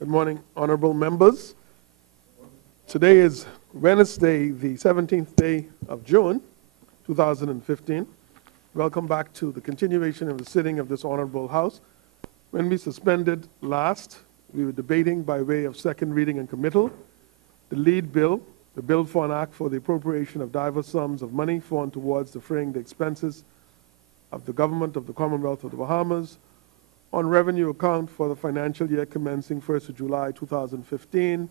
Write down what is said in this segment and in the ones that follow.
Good morning, honorable members. Today is Wednesday, the 17th day of June, 2015. Welcome back to the continuation of the sitting of this honorable House. When we suspended last, we were debating by way of second reading and committal the lead bill, the bill for an act for the appropriation of diverse sums of money for and towards defraying the expenses of the government of the Commonwealth of the Bahamas on revenue account for the financial year commencing 1st of July 2015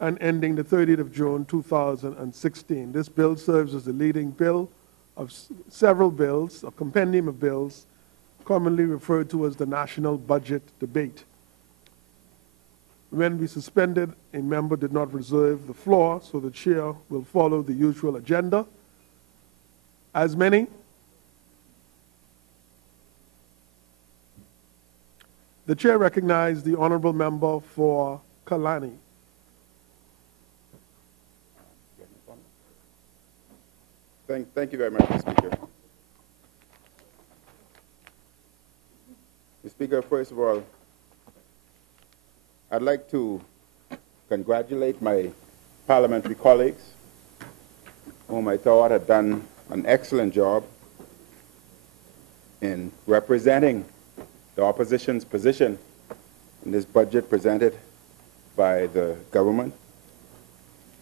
and ending the 30th of June 2016. This bill serves as the leading bill of several bills, a compendium of bills, commonly referred to as the national budget debate. When we suspended, a member did not reserve the floor, so the chair will follow the usual agenda. As many? The chair recognizes the honorable member for Kalani. Thank you very much, Mr. Speaker. Mr. Speaker, first of all, I'd like to congratulate my parliamentary colleagues, whom I thought had done an excellent job in representing the opposition's position in this budget presented by the government.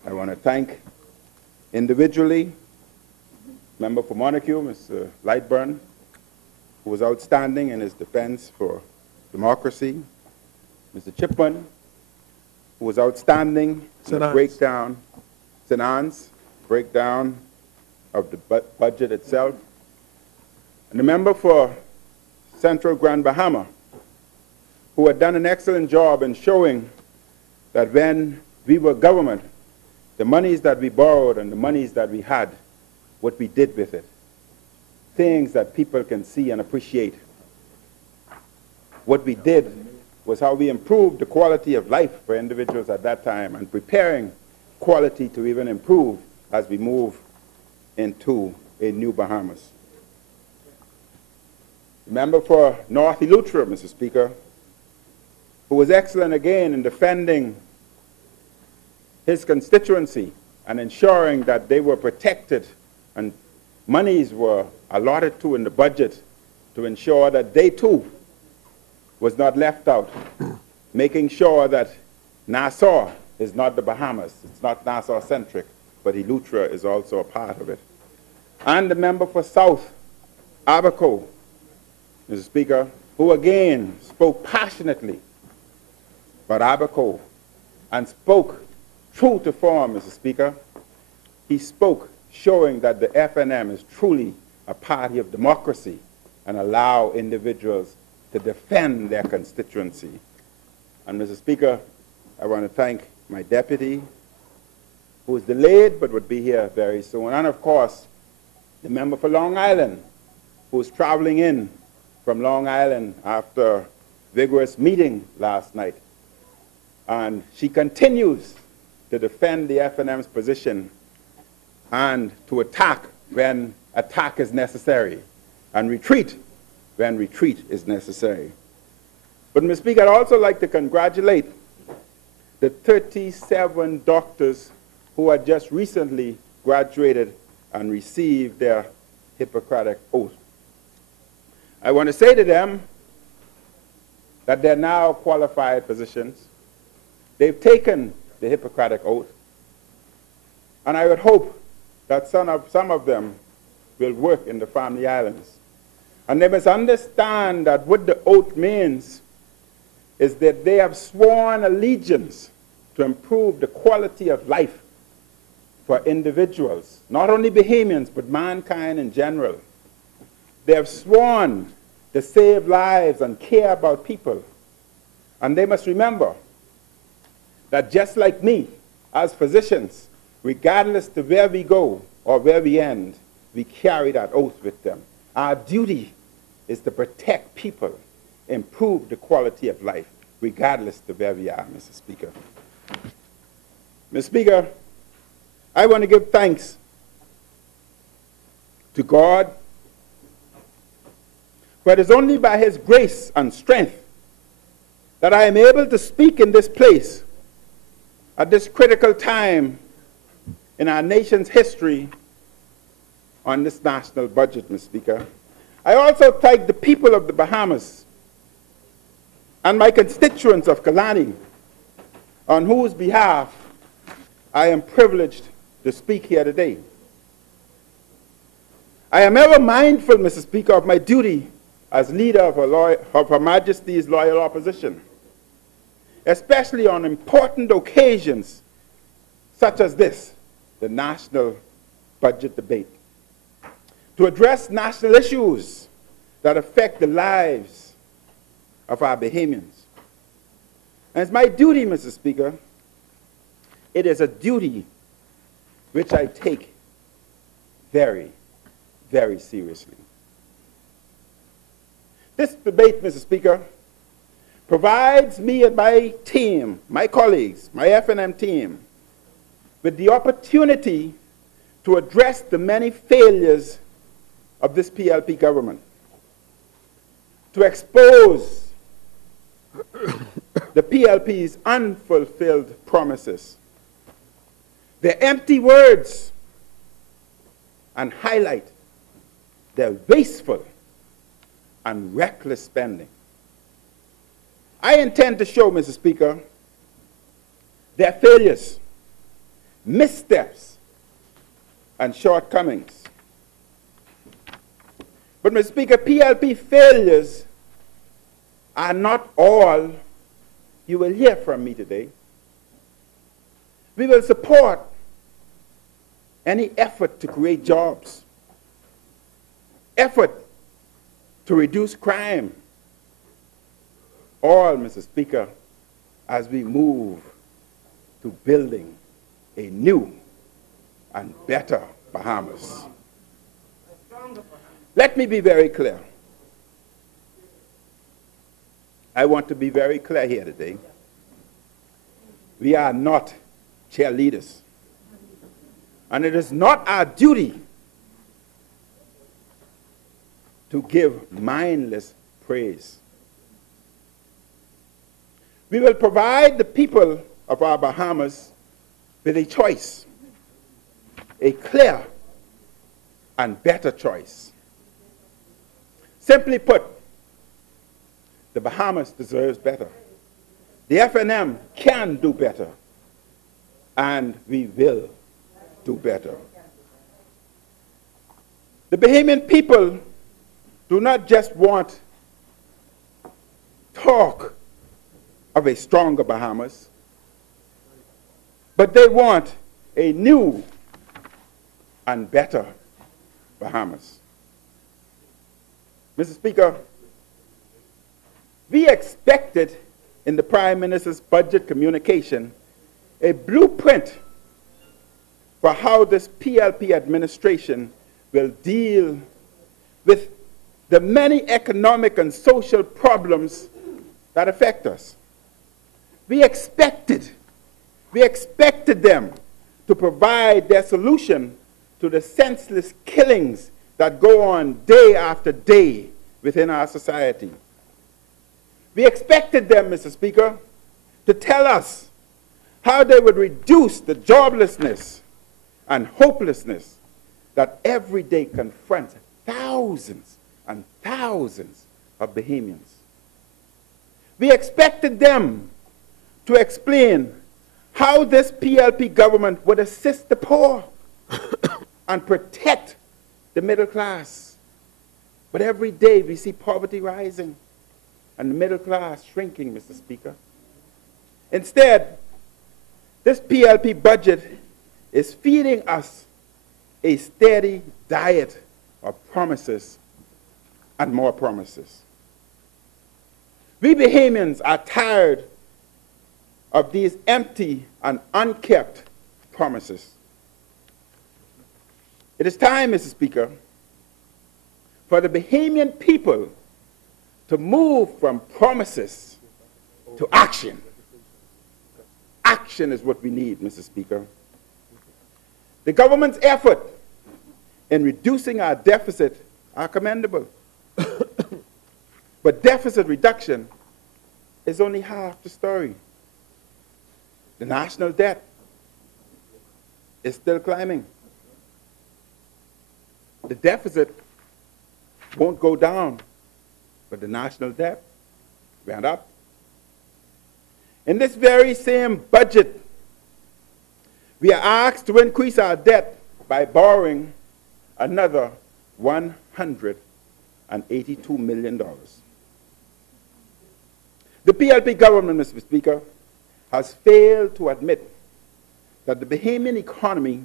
I want to thank individually Member for Montague, Mr. Lightburn, who was outstanding in his defense for democracy, Mr. Chipman, who was outstanding in the breakdown of the budget itself, and the member for Central Grand Bahama, who had done an excellent job in showing that when we were government, the monies that we borrowed and the monies that we had, what we did with it, things that people can see and appreciate. What we did was how we improved the quality of life for individuals at that time and preparing quality to even improve as we move into a new Bahamas. The member for North Eleuthera, Mr. Speaker, who was excellent again in defending his constituency and ensuring that they were protected and monies were allotted to in the budget to ensure that they too was not left out, making sure that Nassau is not the Bahamas, it's not Nassau-centric, but Eleuthera is also a part of it. And the member for South Abaco, Mr. Speaker, who again spoke passionately about Abaco and spoke true to form, Mr. Speaker. He spoke showing that the FNM is truly a party of democracy and allow individuals to defend their constituency. And Mr. Speaker, I want to thank my deputy, who is delayed but would be here very soon, and of course, the member for Long Island, who is traveling in from Long Island after vigorous meeting last night. And she continues to defend the FNM's position and to attack when attack is necessary and retreat when retreat is necessary. But, Mr. Speaker, I'd also like to congratulate the 37 doctors who had just recently graduated and received their Hippocratic oath. I want to say to them that they're now qualified physicians. They've taken the Hippocratic oath, and I would hope that some of them will work in the Family Islands. And they must understand that what the oath means is that they have sworn allegiance to improve the quality of life for individuals, not only Bahamians, but mankind in general. They have sworn to save lives and care about people. And they must remember that just like me, as physicians, regardless to where we go or where we end, we carry that oath with them. Our duty is to protect people, improve the quality of life, regardless to where we are, Mr. Speaker. Mr. Speaker, I want to give thanks to God, for it is only by His grace and strength that I am able to speak in this place at this critical time in our nation's history on this national budget, Mr. Speaker. I also thank the people of the Bahamas and my constituents of Kalani, on whose behalf I am privileged to speak here today. I am ever mindful, Mr. Speaker, of my duty as leader of Her Majesty's loyal opposition, especially on important occasions such as this, the national budget debate, to address national issues that affect the lives of our Bahamians. And it's my duty, Mr. Speaker, it is a duty which I take very, very seriously. This debate, Mr. Speaker, provides me and my team, my colleagues, my F&M team, with the opportunity to address the many failures of this PLP government, to expose the PLP's unfulfilled promises, their empty words, and highlight their wasteful and reckless spending. I intend to show, Mr. Speaker, their failures, missteps, and shortcomings. But, Mr. Speaker, PLP failures are not all you will hear from me today. We will support any effort to create jobs, effort to reduce crime, all, Mr. Speaker, as we move to building a new and better Bahamas. Let me be very clear. I want to be very clear here today. We are not cheerleaders. And it is not our duty to give mindless praise. We will provide the people of our Bahamas with a choice, a clear and better choice. Simply put, the Bahamas deserves better. The F&M can do better, and we will do better. The Bahamian people do not just want talk of a stronger Bahamas, but they want a new and better Bahamas. Mr. Speaker, we expected in the Prime Minister's budget communication a blueprint for how this PLP administration will deal with the many economic and social problems that affect us. We expected them to provide their solution to the senseless killings that go on day after day within our society. We expected them, Mr. Speaker, to tell us how they would reduce the joblessness and hopelessness that every day confronts thousands and thousands of Bahamians. We expected them to explain how this PLP government would assist the poor and protect the middle class. But every day we see poverty rising and the middle class shrinking, Mr. Speaker. Instead, this PLP budget is feeding us a steady diet of promises and more promises. We Bahamians are tired of these empty and unkept promises. It is time, Mr. Speaker, for the Bahamian people to move from promises to action. Action is what we need, Mr. Speaker. The government's effort in reducing our deficit are commendable. But deficit reduction is only half the story. The national debt is still climbing. The deficit won't go down, but the national debt went up. In this very same budget, we are asked to increase our debt by borrowing another $182 million. The PLP government, Mr. Speaker, has failed to admit that the Bahamian economy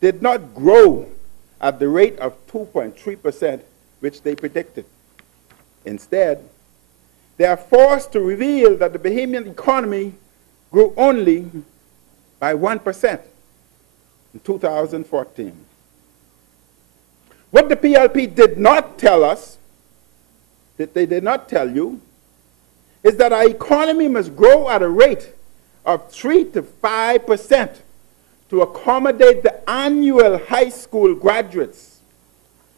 did not grow at the rate of 2.3%, which they predicted. Instead, they are forced to reveal that the Bahamian economy grew only by 1% in 2014. What the PLP did not tell us, that they did not tell you, is that our economy must grow at a rate of 3 to 5% to accommodate the annual high school graduates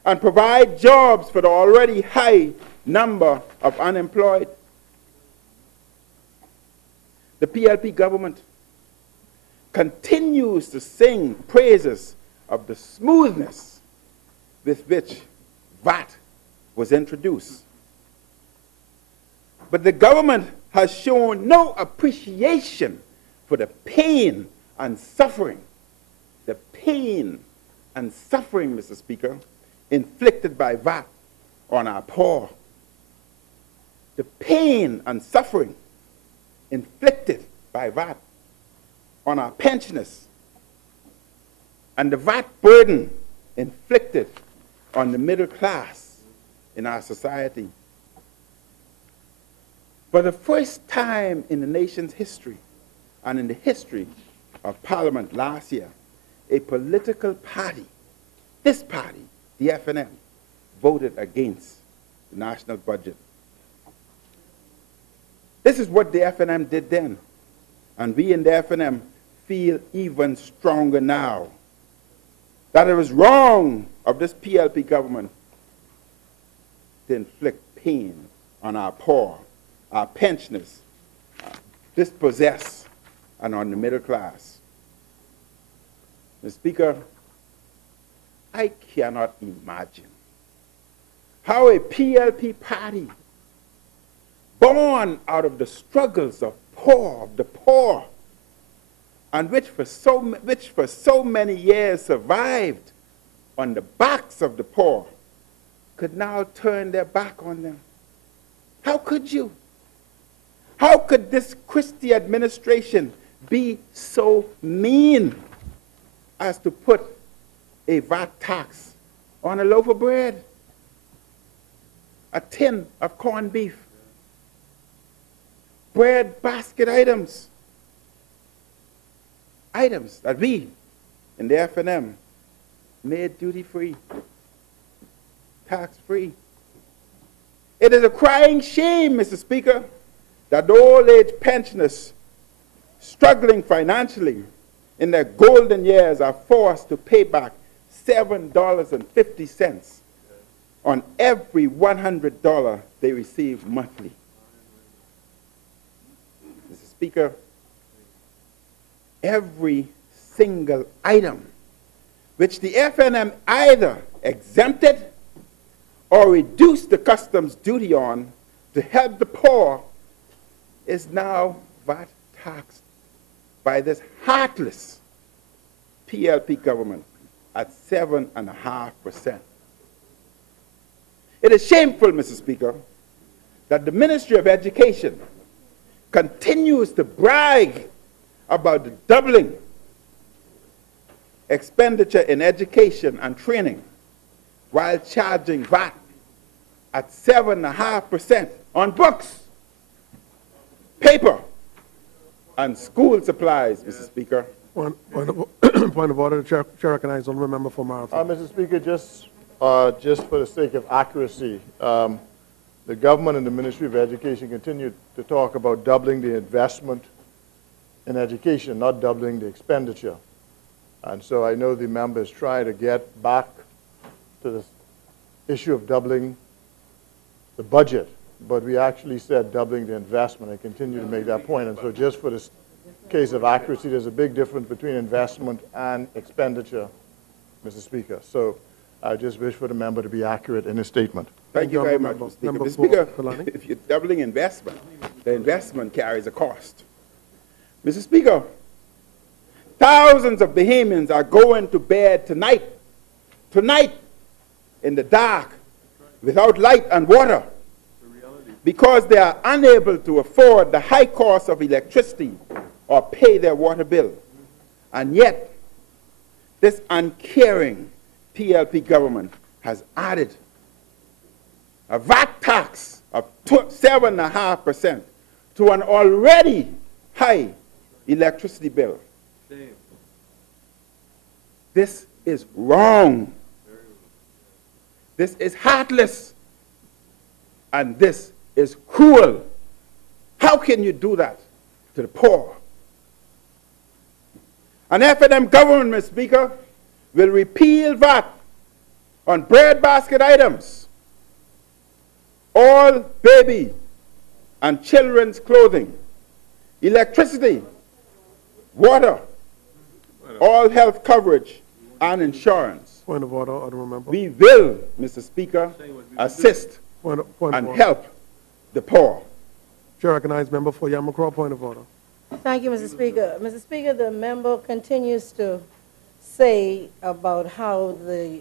and provide jobs for the already high number of unemployed. The PLP government continues to sing praises of the smoothness with which VAT was introduced. But the government has shown no appreciation for the pain and suffering, Mr. Speaker, inflicted by VAT on our poor. The pain and suffering inflicted by VAT on our pensioners, and the VAT burden inflicted on the middle class in our society. For the first time in the nation's history, and in the history of Parliament last year, a political party, this party, the FNM, voted against the national budget. This is what the FNM did then, and we in the FNM feel even stronger now that it was wrong of this PLP government to inflict pain on our poor, our pensioners, dispossessed, and on the middle class. Mr. Speaker, I cannot imagine how a PLP party born out of the struggles of the poor, and which for so many years survived on the backs of the poor, could now turn their back on them. How could you? How could this Christie administration be so mean as to put a VAT tax on a loaf of bread, a tin of corned beef, bread basket items that we in the FNM made duty-free, tax-free? It is a crying shame, Mr. Speaker, that the old-age pensioners struggling financially in their golden years are forced to pay back $7.50 on every $100 they receive monthly. Mr. Speaker, every single item which the FNM either exempted or reduced the customs duty on to help the poor is now VAT taxed by this heartless PLP government at 7.5%. It is shameful, Mr. Speaker, that the Ministry of Education continues to brag about the doubling expenditure in education and training while charging VAT at 7.5% on books, paper, and school supplies, Mr. Speaker. Point of order. The chair recognizes honourable member for Marathon. Mr. Speaker, just for the sake of accuracy, the government and the Ministry of Education continue to talk about doubling the investment in education, not doubling the expenditure. And so I know the members try to get back to this issue of doubling the budget. but we actually said doubling the investment. I continue to make that point. And so just for this case of accuracy, there's a big difference between investment and expenditure, Mr. Speaker. So I just wish for the member to be accurate in his statement. Thank you very much, Mr. Speaker. Mr. Speaker, if you're doubling investment, the investment carries a cost. Mr. Speaker, thousands of Bahamians are going to bed tonight, in the dark, without light and water, because they are unable to afford the high cost of electricity or pay their water bill. And yet, this uncaring PLP government has added a VAT tax of 7.5% to an already high electricity bill. This is wrong. This is heartless. And this is cruel. How can you do that to the poor? An F&M government, Mr. Speaker, will repeal VAT on breadbasket items, all baby and children's clothing, electricity, water, all health coverage, and insurance. Point of order, honourable member. We will, Mr. Speaker, assist and help the poor. Chair recognizes member for Yamacraw. Point of order. Thank you, Mr. Speaker. Mr. Speaker, the member continues to say about how the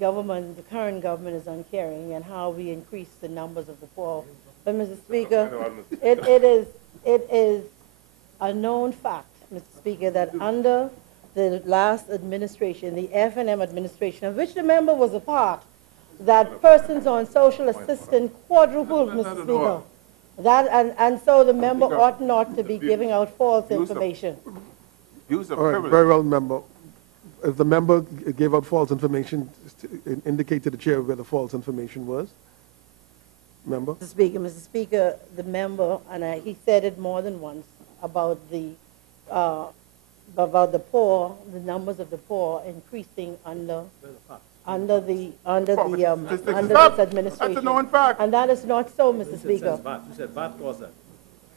government, the current government is uncaring and how we increase the numbers of the poor. But, Mr. Speaker, it is a known fact, Mr. Speaker, that under the last administration, the F&M administration, of which the member was a part, that persons on social assistance quadrupled, Mr. Speaker. And so the member ought not to be giving out false information. Use of All right, very well, member. If the member gave out false information, indicate to the chair where the false information was. Member? Mr. Speaker, the member, and he said it more than once, about the poor, the numbers of the poor increasing under this administration. That's a known fact. And that is not so, Mr. Speaker. You said VAT caused that.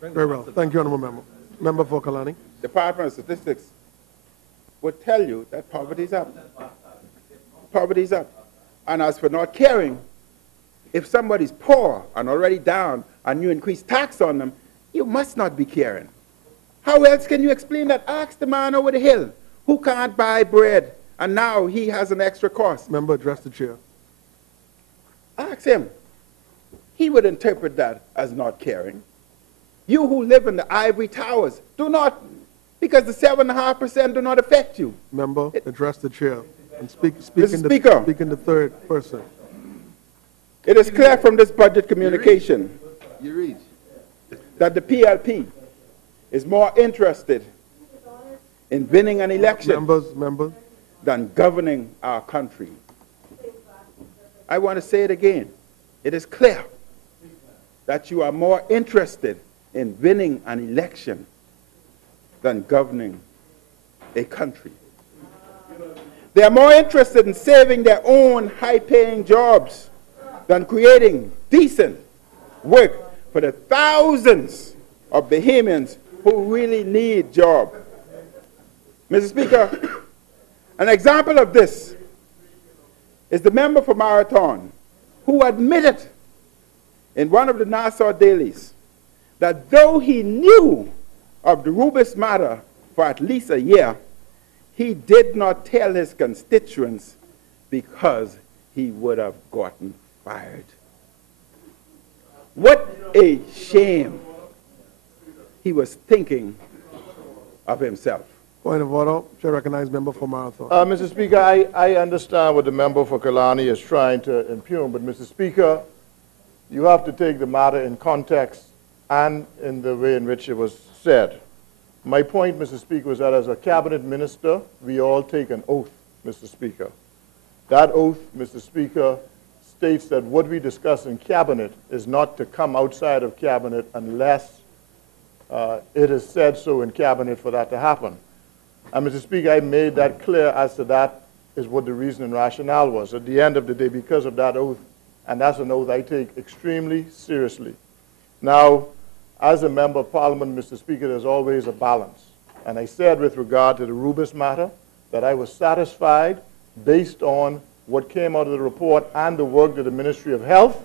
Very well. Thank you, honourable member. Member for Kalani. Department of Statistics would tell you that poverty is up. Poverty is up. And as for not caring, if somebody's poor and already down and you increase tax on them, you must not be caring. How else can you explain that? Ask the man over the hill who can't buy bread and now he has an extra cost. Member address the chair. Ask him. He would interpret that as not caring. You who live in the ivory towers, do not, because the 7.5% do not affect you. Member, address the chair and speak in the third person. It is clear from this budget communication that the PLP is more interested in winning an election than governing our country. I want to say it again. It is clear that you are more interested in winning an election than governing a country. They are more interested in saving their own high-paying jobs than creating decent work for the thousands of Bahamians who really need jobs. Mr. Speaker, an example of this is the member for Marathon, who admitted in one of the Nassau dailies that though he knew of the Rubis matter for at least a year, he did not tell his constituents because he would have gotten fired. What a shame. He was thinking of himself. Point of order. Chair recognizes member for Marathon. Mr. Speaker, I understand what the member for Kalani is trying to impugn, but Mr. Speaker, you have to take the matter in context and in the way in which it was said. My point, Mr. Speaker, was that as a cabinet minister, we all take an oath, Mr. Speaker. That oath, Mr. Speaker, states that what we discuss in cabinet is not to come outside of cabinet unless it is said so in cabinet for that to happen. And Mr. Speaker, I made that clear as to that is what the reason and rationale was. At the end of the day, because of that oath, and that's an oath I take extremely seriously. Now, as a member of Parliament, Mr. Speaker, there's always a balance. And I said with regard to the Rubis matter that I was satisfied based on what came out of the report and the work that the Ministry of Health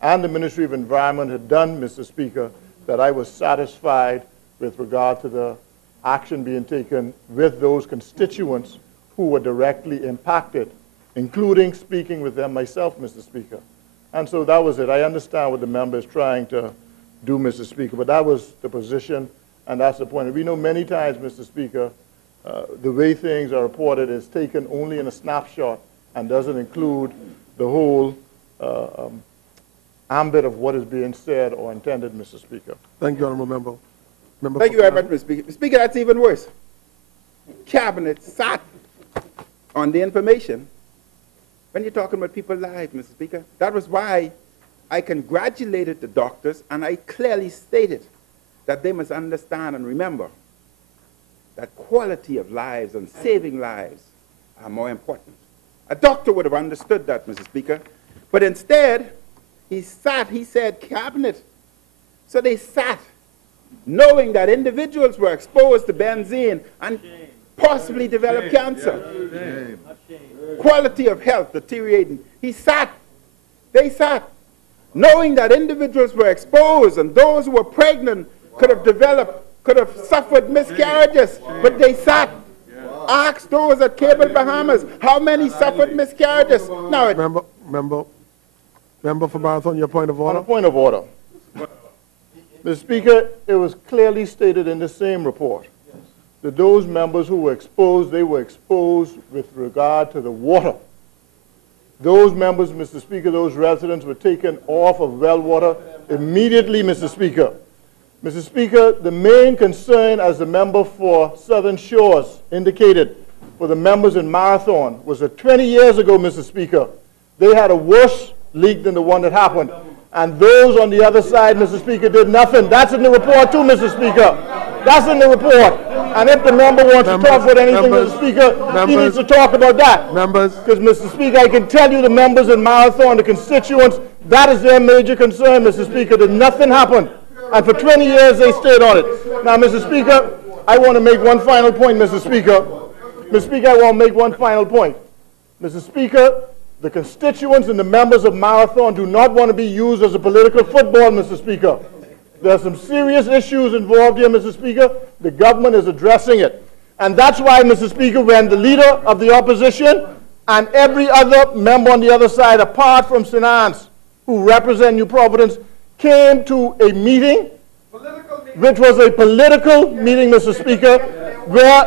and the Ministry of Environment had done, Mr. Speaker, that I was satisfied with regard to the action being taken with those constituents who were directly impacted, including speaking with them myself, Mr. Speaker. And so that was it. I understand what the member is trying to do, Mr. Speaker, but that was the position, and that's the point. We know many times, Mr. Speaker, the way things are reported is taken only in a snapshot and doesn't include the whole ambit of what is being said or intended, Mr. Speaker. Thank you, honourable member. Thank you very much, Mr. Speaker. Mr. Speaker, that's even worse. Cabinet sat on the information when you're talking about people's lives, Mr. Speaker. That was why I congratulated the doctors, and I clearly stated that they must understand and remember that quality of lives and saving lives are more important. A doctor would have understood that, Mr. Speaker, but instead, he said cabinet. So they sat, knowing that individuals were exposed to benzene and possibly developed cancer. Quality of health deteriorating. They sat, knowing that individuals were exposed and those who were pregnant could have suffered miscarriages, but they sat. Ask those at Cable Bahamas how many suffered miscarriages. Now, Member for Marathon, your point of order. On a point of order. Mr. Speaker, it was clearly stated in the same report that those members who were exposed, they were exposed with regard to the water. Those members, Mr. Speaker, those residents were taken off of well water immediately, Mr. Speaker. Mr. Speaker, the main concern, as the member for Southern Shores indicated, for the members in Marathon was that 20 years ago, Mr. Speaker, they had a worse leak than the one that happened. And those on the other side, Mr. Speaker, did nothing. That's in the report too, Mr. Speaker. That's in the report. And if the member wants to talk about anything, Mr. Speaker, he needs to talk about that. Because, Mr. Speaker, I can tell you the members in Marathon, the constituents, that is their major concern, Mr. Speaker, that nothing happened. And for 20 years, they stayed on it. Now, Mr. Speaker, I want to make one final point, Mr. Speaker. Mr. Speaker, I want to make one final point. Mr. Speaker, the constituents and the members of Marathon do not want to be used as a political football, Mr. Speaker. There are some serious issues involved here, Mr. Speaker. The government is addressing it. And that's why, Mr. Speaker, when the leader of the opposition and every other member on the other side, apart from Sinans, who represent New Providence, came to a meeting, which was a political meeting, Mr. Speaker, where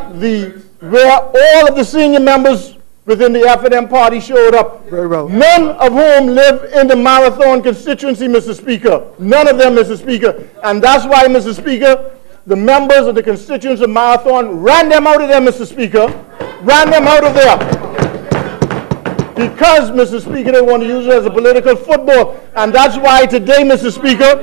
all of the senior members within the F&M party showed up. Very well. None of whom live in the Marathon constituency, Mr. Speaker. None of them, Mr. Speaker. And that's why, Mr. Speaker, the members of the constituents of Marathon ran them out of there, Mr. Speaker. Ran them out of there. Because, Mr. Speaker, they want to use it as a political football. And that's why today, Mr. Speaker,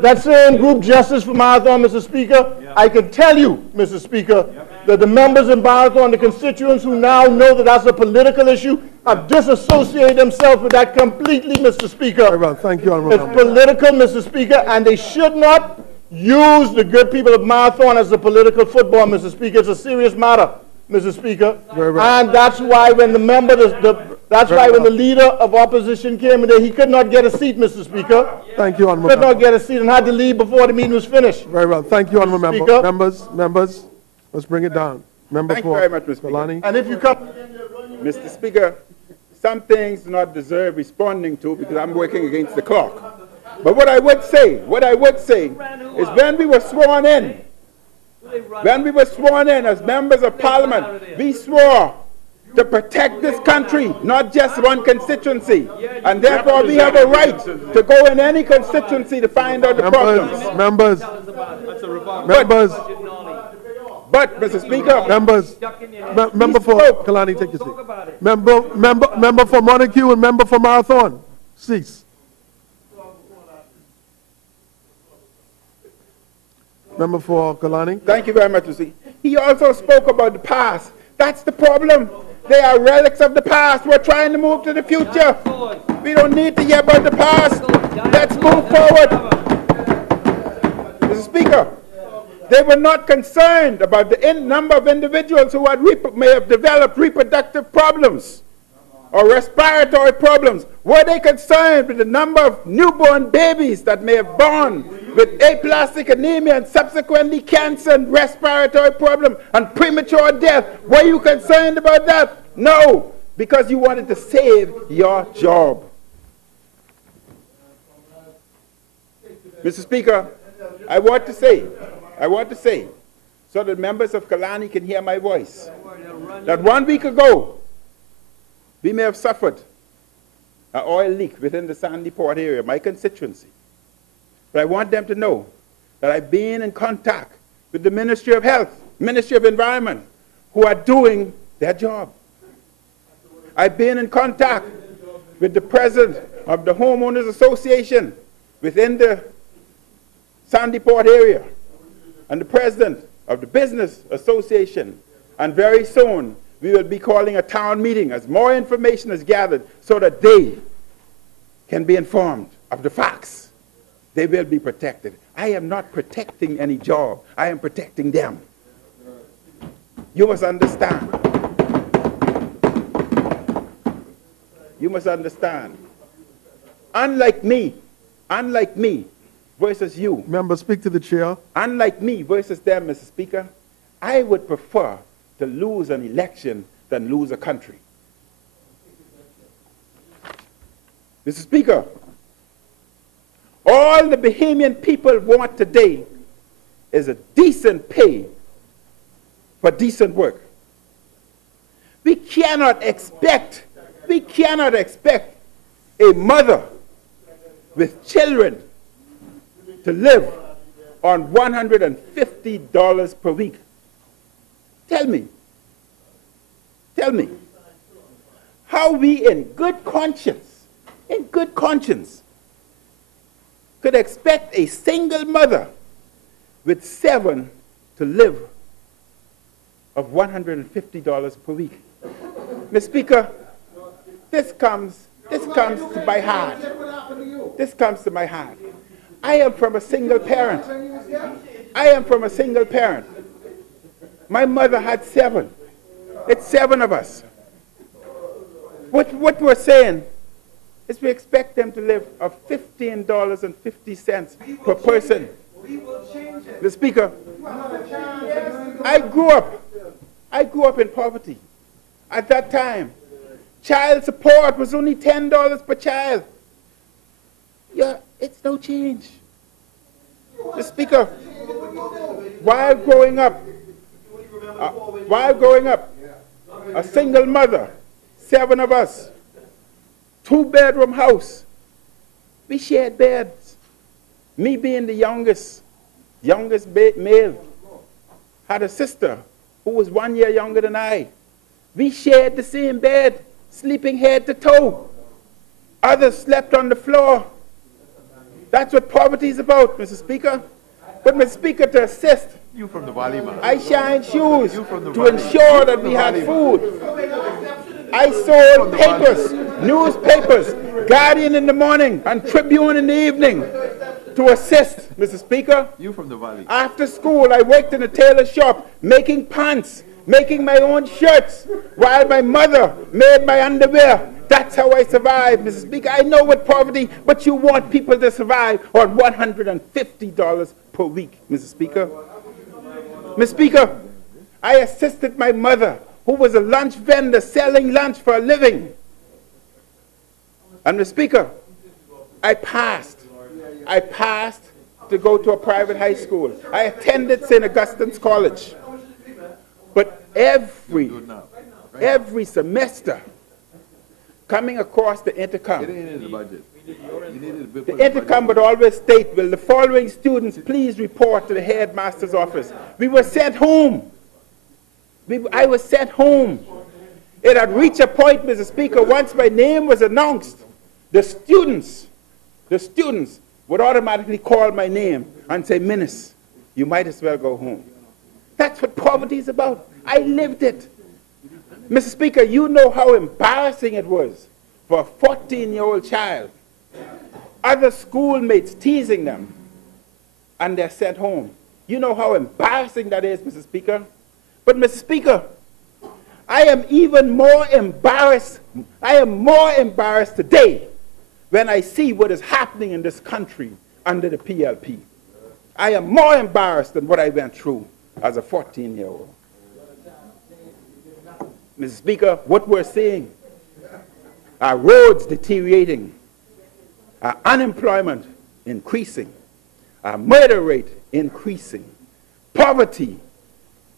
that same group, Justice for Marathon, Mr. Speaker, I can tell you, Mr. Speaker, that the members in Marathon, the constituents who now know that that's a political issue, have disassociated themselves with that completely, Mr. Speaker. Very well. Thank you, Honourable It's political, Mr. Speaker, and they should not use the good people of Marathon as a political football, Mr. Speaker. It's a serious matter, Mr. Speaker. Very well. And that's why when the member, when the leader of opposition came in there, he could not get a seat, Mr. Speaker. Thank you, Honourable Could not get a seat and had to leave before the meeting was finished. Very well. Thank you, Honourable Member. Speaker. Members, let's bring it down. Member Thank you for very much, Mr. Speaker. Kalani. And if you come... Mr. Speaker, some things do not deserve responding to because I'm working against the clock. But what I would say is when we were sworn in as members of Parliament, we swore to protect this country, not just one constituency. And therefore we have a right to go in any constituency to find out the problems. But, Mr. Speaker, member for Kalani, take your seat. Member for Montague and member for Marathon, cease. Member for Kalani. Thank you very much, Mr. Speaker. He also spoke about the past. That's the problem. They are relics of the past. We're trying to move to the future. We don't need to hear about the past. Let's move forward. Mr. Speaker, they were not concerned about the number of individuals who may have developed reproductive problems or respiratory problems. Were they concerned with the number of newborn babies that may have born with aplastic anemia and subsequently cancer and respiratory problem and premature death? Were you concerned about that? No, because you wanted to save your job. Mr. Speaker, I want to say, so that members of Kalani can hear my voice, that 1 week ago, we may have suffered an oil leak within the Sandy Port area, my constituency. But I want them to know that I've been in contact with the Ministry of Health, Ministry of Environment, who are doing their job. I've been in contact with the president of the Homeowners Association within the Sandy Port area and the president of the Business Association. And very soon, we will be calling a town meeting as more information is gathered so that they can be informed of the facts. They will be protected. I am not protecting any job. I am protecting them. You must understand. You must understand. Unlike me versus you. Member, speak to the chair. Unlike me versus them, Mr. Speaker, I would prefer to lose an election than lose a country. Mr. Speaker, all the Bahamian people want today is a decent pay for decent work. We cannot expect a mother with children to live on $150 per week. Tell me, how we in good conscience, could expect a single mother with 7 to live of $150 per week. Mr. Speaker, this comes to my heart. This comes to my heart. I am from a single parent. My mother had 7. It's 7 of us. What we're saying is we expect them to live of $15.50 per person. The Speaker, I grew up in poverty. At that time, child support was only $10 per child. Yeah, it's no change. The Speaker, while growing up, a single mother, 7 of us, 2-bedroom house. We shared beds. Me being the youngest male, had a sister who was 1 year younger than I. We shared the same bed, sleeping head to toe. Others slept on the floor. That's what poverty is about, Mr. Speaker. But, Mr. Speaker, to assist, You from the valley, man. I shined shoes to ensure that we had food. I sold papers, newspapers, Guardian in the morning and Tribune in the evening to assist, Mr. Speaker. You from the valley. After school, I worked in a tailor shop, making pants, making my own shirts, while my mother made my underwear. That's how I survived, Mr. Speaker. I know what poverty, but you want people to survive on $150 per week, Mr. Speaker. Mr. Speaker, I assisted my mother, who was a lunch vendor selling lunch for a living. And Mr. Speaker, I passed to go to a private high school. I attended St. Augustine's College. But every semester, coming across the intercom, It ain't in the budget. the intercom would always state, will the following students please report to the headmaster's office? We were sent home. I was sent home. It had reached a point, Mr. Speaker, once my name was announced, the students would automatically call my name and say, Minnis, you might as well go home. That's what poverty is about. I lived it. Mr. Speaker, you know how embarrassing it was for a 14-year-old child, other schoolmates teasing them, and they're sent home. You know how embarrassing that is, Mr. Speaker? But, Mr. Speaker, I am even more embarrassed. I am more embarrassed today when I see what is happening in this country under the PLP. I am more embarrassed than what I went through as a 14-year-old. Mr. Speaker, what we're seeing, our roads deteriorating, our unemployment increasing, our murder rate increasing, poverty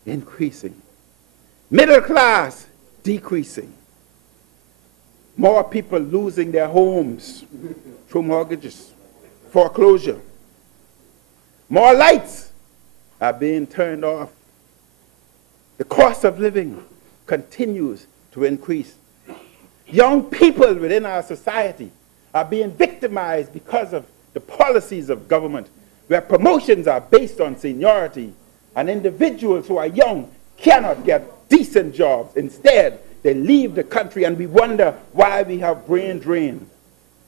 increasing, middle class decreasing, more people losing their homes through mortgages, foreclosure, more lights are being turned off. The cost of living continues to increase. Young people within our society are being victimized because of the policies of government, where promotions are based on seniority, and individuals who are young cannot get decent jobs. Instead, they leave the country, and we wonder why we have brain drain,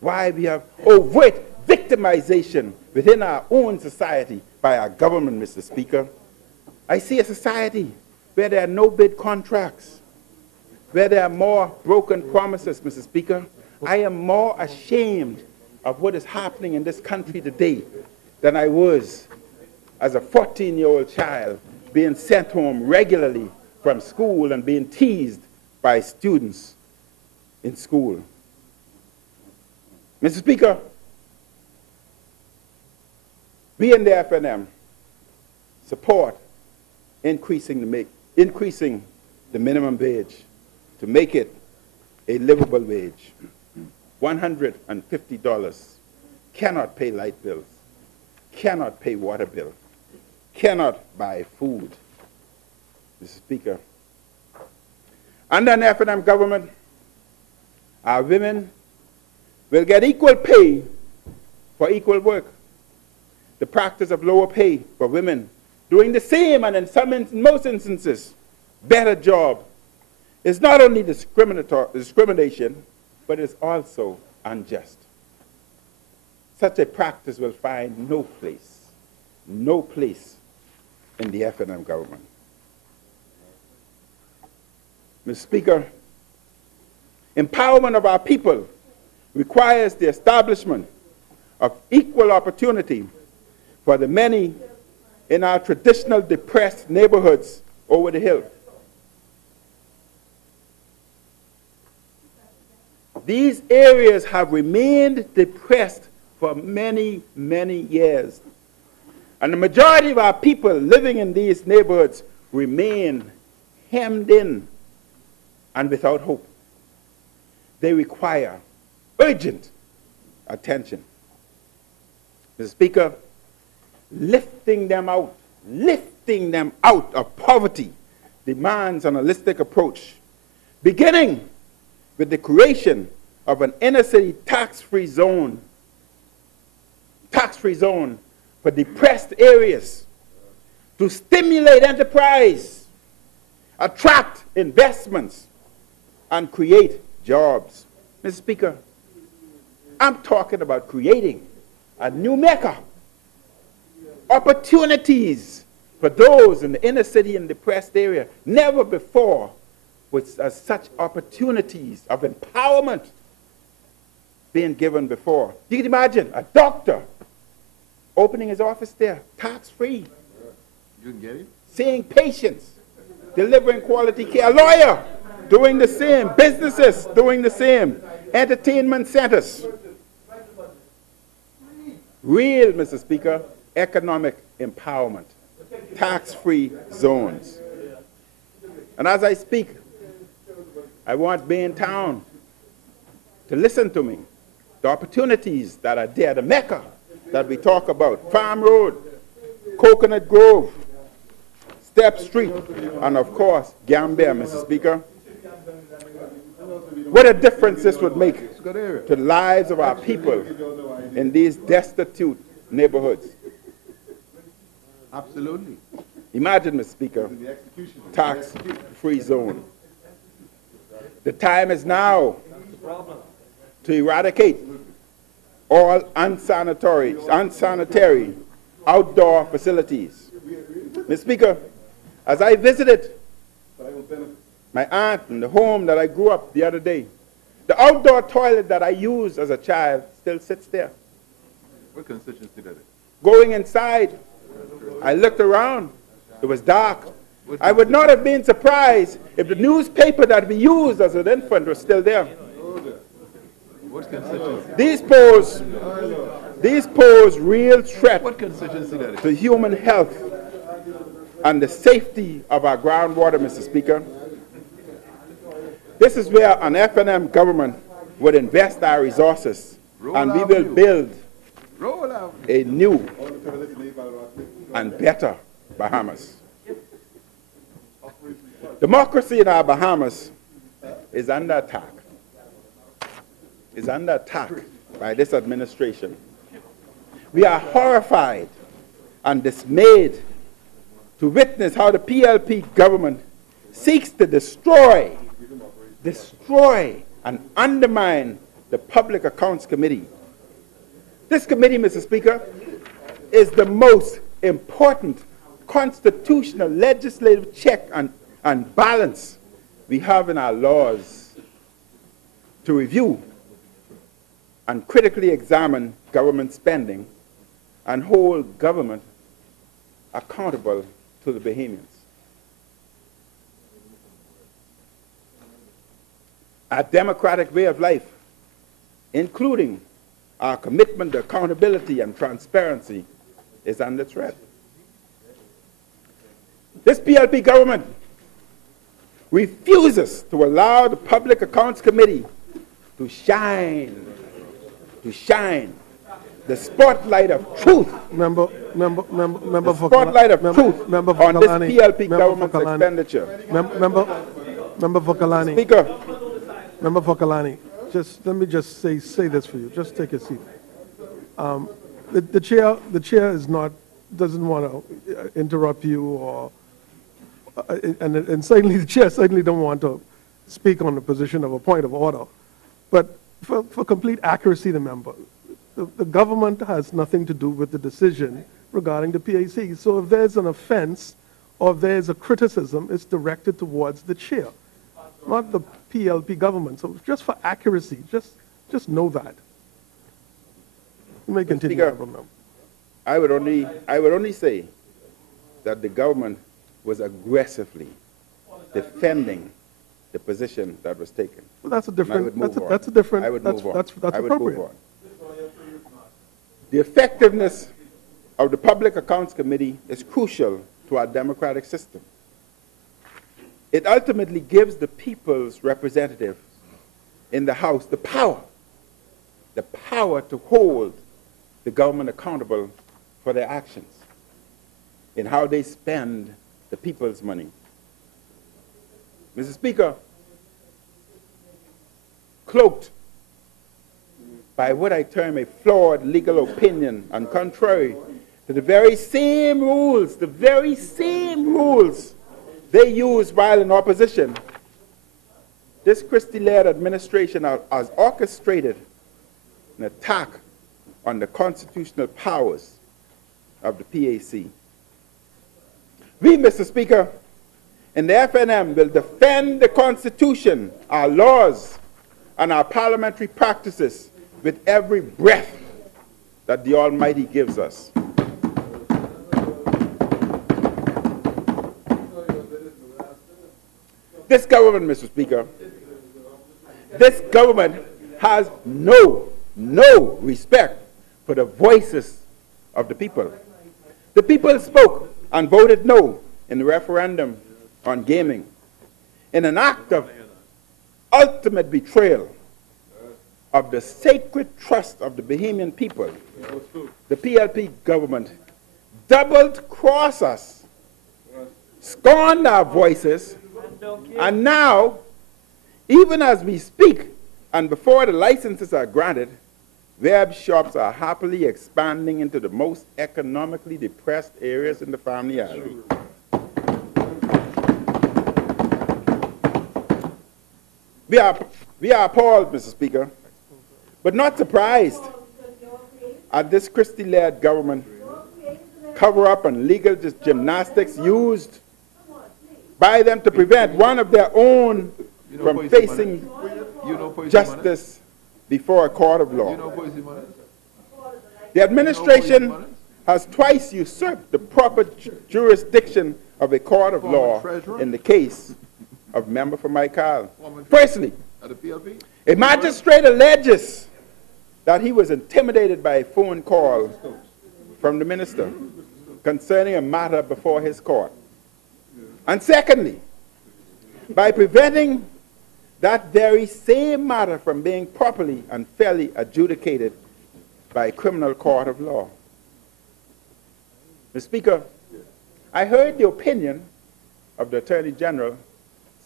why we have overt victimization within our own society by our government, Mr. Speaker. I see a society where there are no bid contracts, where there are more broken promises, Mr. Speaker. I am more ashamed of what is happening in this country today than I was as a 14-year-old child being sent home regularly from school and being teased by students in school. Mr. Speaker, we in the FNM support increasing the minimum wage to make it a livable wage. $150 cannot pay light bills, cannot pay water bill, cannot buy food. Mr. Speaker, under an FNM government, our women will get equal pay for equal work. The practice of lower pay for women doing the same, and in most instances, better job, is not only discrimination, but is also unjust. Such a practice will find no place in the FNM government. Mr. Speaker, empowerment of our people requires the establishment of equal opportunity for the many in our traditional depressed neighborhoods over the hill. These areas have remained depressed for many, many years. And the majority of our people living in these neighborhoods remain hemmed in and without hope. They require urgent attention. Mr. Speaker, lifting them out of poverty demands an holistic approach, beginning with the creation of an inner city tax-free zone for depressed areas to stimulate enterprise, attract investments, and create jobs. Mr. Speaker, I'm talking about creating a new Mecca, opportunities for those in the inner city and depressed area. Never before was such opportunities of empowerment being given before. You can imagine a doctor opening his office there, tax-free. You can get it? Seeing patients, delivering quality care. A lawyer doing the same. Businesses doing the same. Entertainment centers. Real, Mr. Speaker, economic empowerment. Tax-free zones. And as I speak, I want Bain Town to listen to me. The opportunities that are there, the Mecca that we talk about, Farm Road, Coconut Grove, Step Street, and of course, Gambia, Mr. Speaker. What a difference this would make to the lives of our people in these destitute neighborhoods. Absolutely. Imagine, Mr. Speaker, tax-free zone. The time is now to eradicate all unsanitary outdoor facilities. Mr. Speaker, as I visited my aunt in the home that I grew up the other day, the outdoor toilet that I used as a child still sits there. What constituency that is? Going inside, I looked around. It was dark. I would not have been surprised if the newspaper that we used as an infant was still there. What constituency? These pose real threat What constituency that is? to human health and the safety of our groundwater, Mr. Speaker. This is where an FNM government would invest our resources, and we will build a new and better Bahamas. Democracy in our Bahamas is under attack. Is under attack by this administration. We are horrified and dismayed to witness how the PLP government seeks to destroy and undermine the Public Accounts Committee. This committee, Mr. Speaker, is the most important constitutional legislative check and balance we have in our laws to review and critically examine government spending and hold government accountable to the Bahamians. Our democratic way of life, including our commitment to accountability and transparency, is under threat. This PLP government refuses to allow the Public Accounts Committee to shine the spotlight of truth. Member for Spotlight of truth on this Kalani. PLP government's expenditure. Member for Kalani. Speaker, Member for Kalani, let me just say this for you. Just take a seat. The chair doesn't want to interrupt you, or and certainly the chair certainly don't want to speak on the position of a point of order. But for complete accuracy, the member, the government has nothing to do with the decision regarding the PAC. So if there's an offense or if there's a criticism, it's directed towards the chair, not the PLP government. So just for accuracy, just know that. You may continue. Speaker, I would only say that the government was aggressively defending the position that was taken. Well, that's a different. That's appropriate. The effectiveness of the Public Accounts Committee is crucial to our democratic system. It ultimately gives the people's representative in the House the power to hold the government accountable for their actions in how they spend the people's money. Mr. Speaker, cloaked by what I term a flawed legal opinion and contrary to the very same rules they used while in opposition, this Christie-led administration has orchestrated an attack on the constitutional powers of the PAC. We, Mr. Speaker, in the FNM will defend the Constitution, our laws, and our parliamentary practices with every breath that the Almighty gives us. This government, Mr. Speaker, this government has no respect for the voices of the people. The people spoke and voted no in the referendum on gaming. In an act of ultimate betrayal of the sacred trust of the Bahamian people, the PLP government doubled-crossed us, scorned our voices, and now, even as we speak, and before the licenses are granted, web shops are happily expanding into the most economically depressed areas in the Family Island. We are appalled, Mr. Speaker, but not surprised at this Christie-led government cover-up and legal gymnastics used by them to prevent one of their own from facing justice before a court of law. The administration has twice usurped the proper jurisdiction of a court of law in the case of member for Michael. Firstly, a magistrate alleges that he was intimidated by a phone call from the minister concerning a matter before his court. And secondly, by preventing that very same matter from being properly and fairly adjudicated by a criminal court of law. Mr. Speaker, I heard the opinion of the Attorney General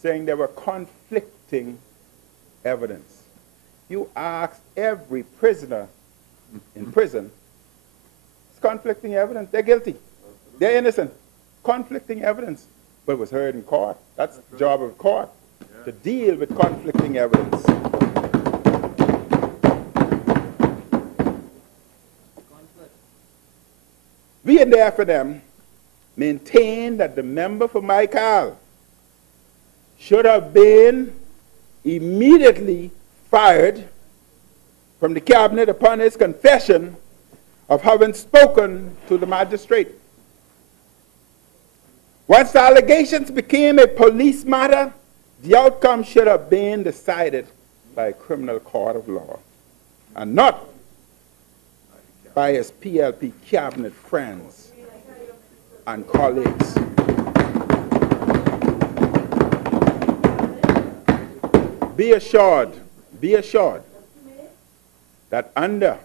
saying there were conflicting evidence. You asked every prisoner in prison, it's conflicting evidence. They're guilty. They're innocent. Conflicting evidence. But it was heard in court. That's the job of court, to deal with conflicting evidence. We in the FNM maintain that the member for Michael should have been immediately fired from the cabinet upon his confession of having spoken to the magistrate. Once the allegations became a police matter, the outcome should have been decided by a criminal court of law and not by his PLP cabinet friends and colleagues. Be assured that under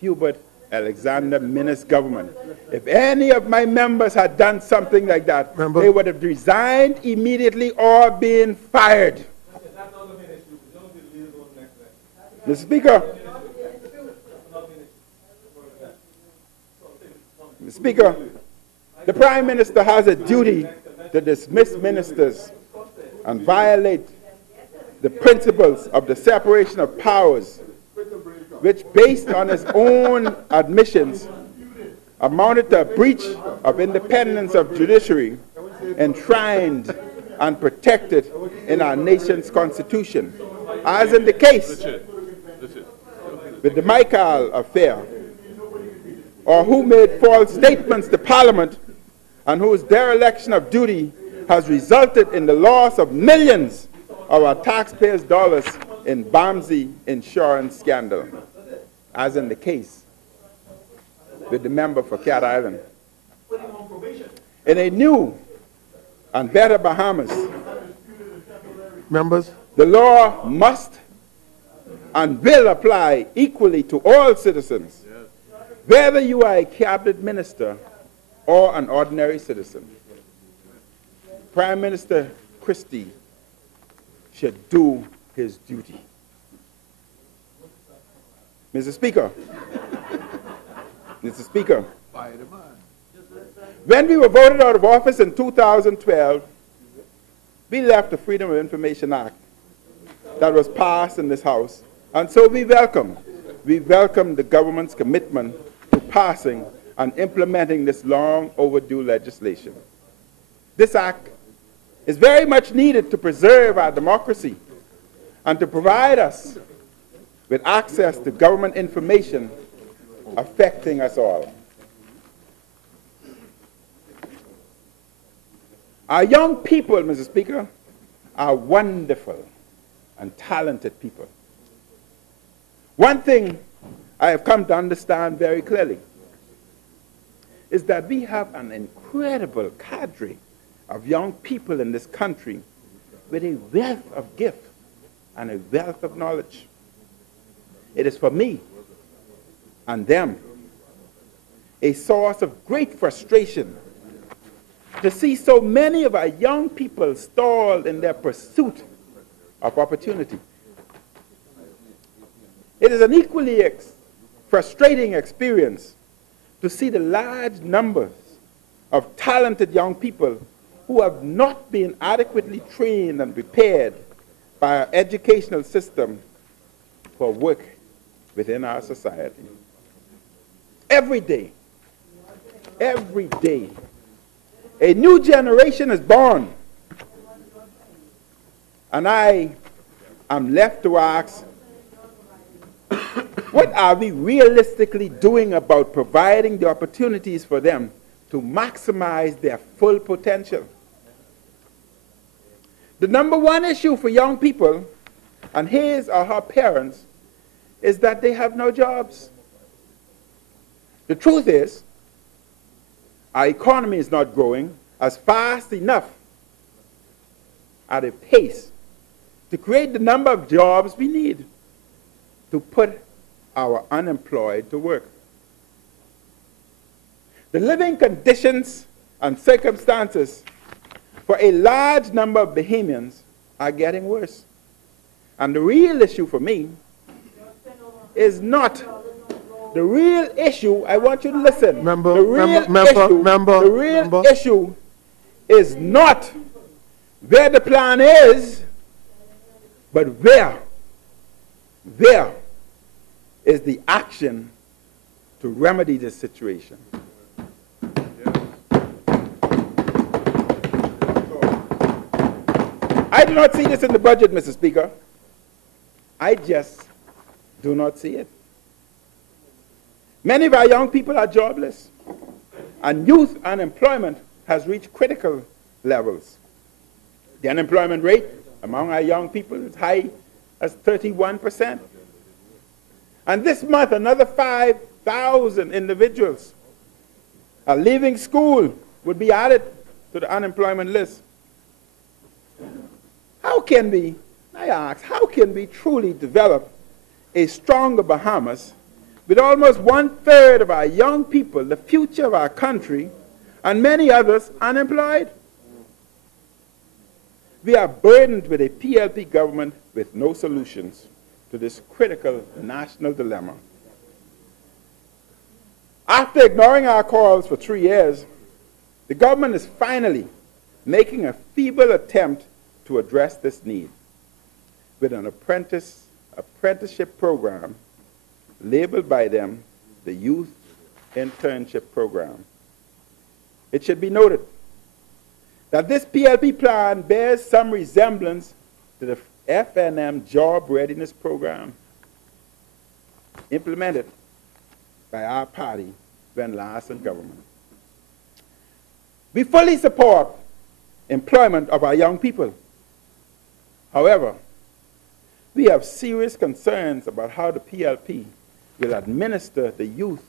Hubert Alexander Minnis government, if any of my members had done something like that, they would have resigned immediately or been fired. Mr. Speaker, Mr. Speaker, the Prime Minister has a duty to dismiss ministers and violate the principles of the separation of powers, which, based on his own admissions, amounted to a breach of independence of judiciary enshrined and protected in our nation's constitution, as in the case with the Michael affair, or who made false statements to Parliament and whose dereliction of duty has resulted in the loss of millions of our taxpayers' dollars in Barmsey insurance scandal, as in the case with the member for Cat Island. In a new and better Bahamas, Members, the law must and will apply equally to all citizens, whether you are a cabinet minister or an ordinary citizen. Prime Minister Christie should do his duty. Mr. Speaker, Mr. Speaker, when we were voted out of office in 2012, we left the Freedom of Information Act that was passed in this House, and so we welcome the government's commitment to passing and implementing this long overdue legislation. This act is very much needed to preserve our democracy and to provide us with access to government information affecting us all. Our young people, Mr. Speaker, are wonderful and talented people. One thing I have come to understand very clearly is that we have an incredible cadre of young people in this country with a wealth of gift and a wealth of knowledge. It is for me and them a source of great frustration to see so many of our young people stalled in their pursuit of opportunity. It is an equally frustrating experience to see the large numbers of talented young people who have not been adequately trained and prepared by our educational system for work within our society. Every day, a new generation is born. And I am left to ask, what are we realistically doing about providing the opportunities for them to maximize their full potential? The number one issue for young people and his or her parents is that they have no jobs. The truth is, our economy is not growing as fast enough at a pace to create the number of jobs we need to put our unemployed to work. The living conditions and circumstances for a large number of Bahamians are getting worse. And the real issue for me is not the real issue. I want you to listen. The real issue is not where the plan is, but where is the action to remedy this situation. I do not see this in the budget, Mr. Speaker. I just do not see it. Many of our young people are jobless, and youth unemployment has reached critical levels. The unemployment rate among our young people is high as 31%. And this month, another 5,000 individuals are leaving school would be added to the unemployment list. How can we, I ask, how can we truly develop a stronger Bahamas with almost 1/3 of our young people, the future of our country, and many others unemployed? We are burdened with a PLP government with no solutions to this critical national dilemma. After ignoring our calls for 3 years, the government is finally making a feeble attempt to address this need with an apprenticeship program labeled by them the Youth Internship Program. It should be noted that this PLP plan bears some resemblance to the FNM Job Readiness Program implemented by our party when last in government. We fully support employment of our young people. However, we have serious concerns about how the PLP will administer the Youth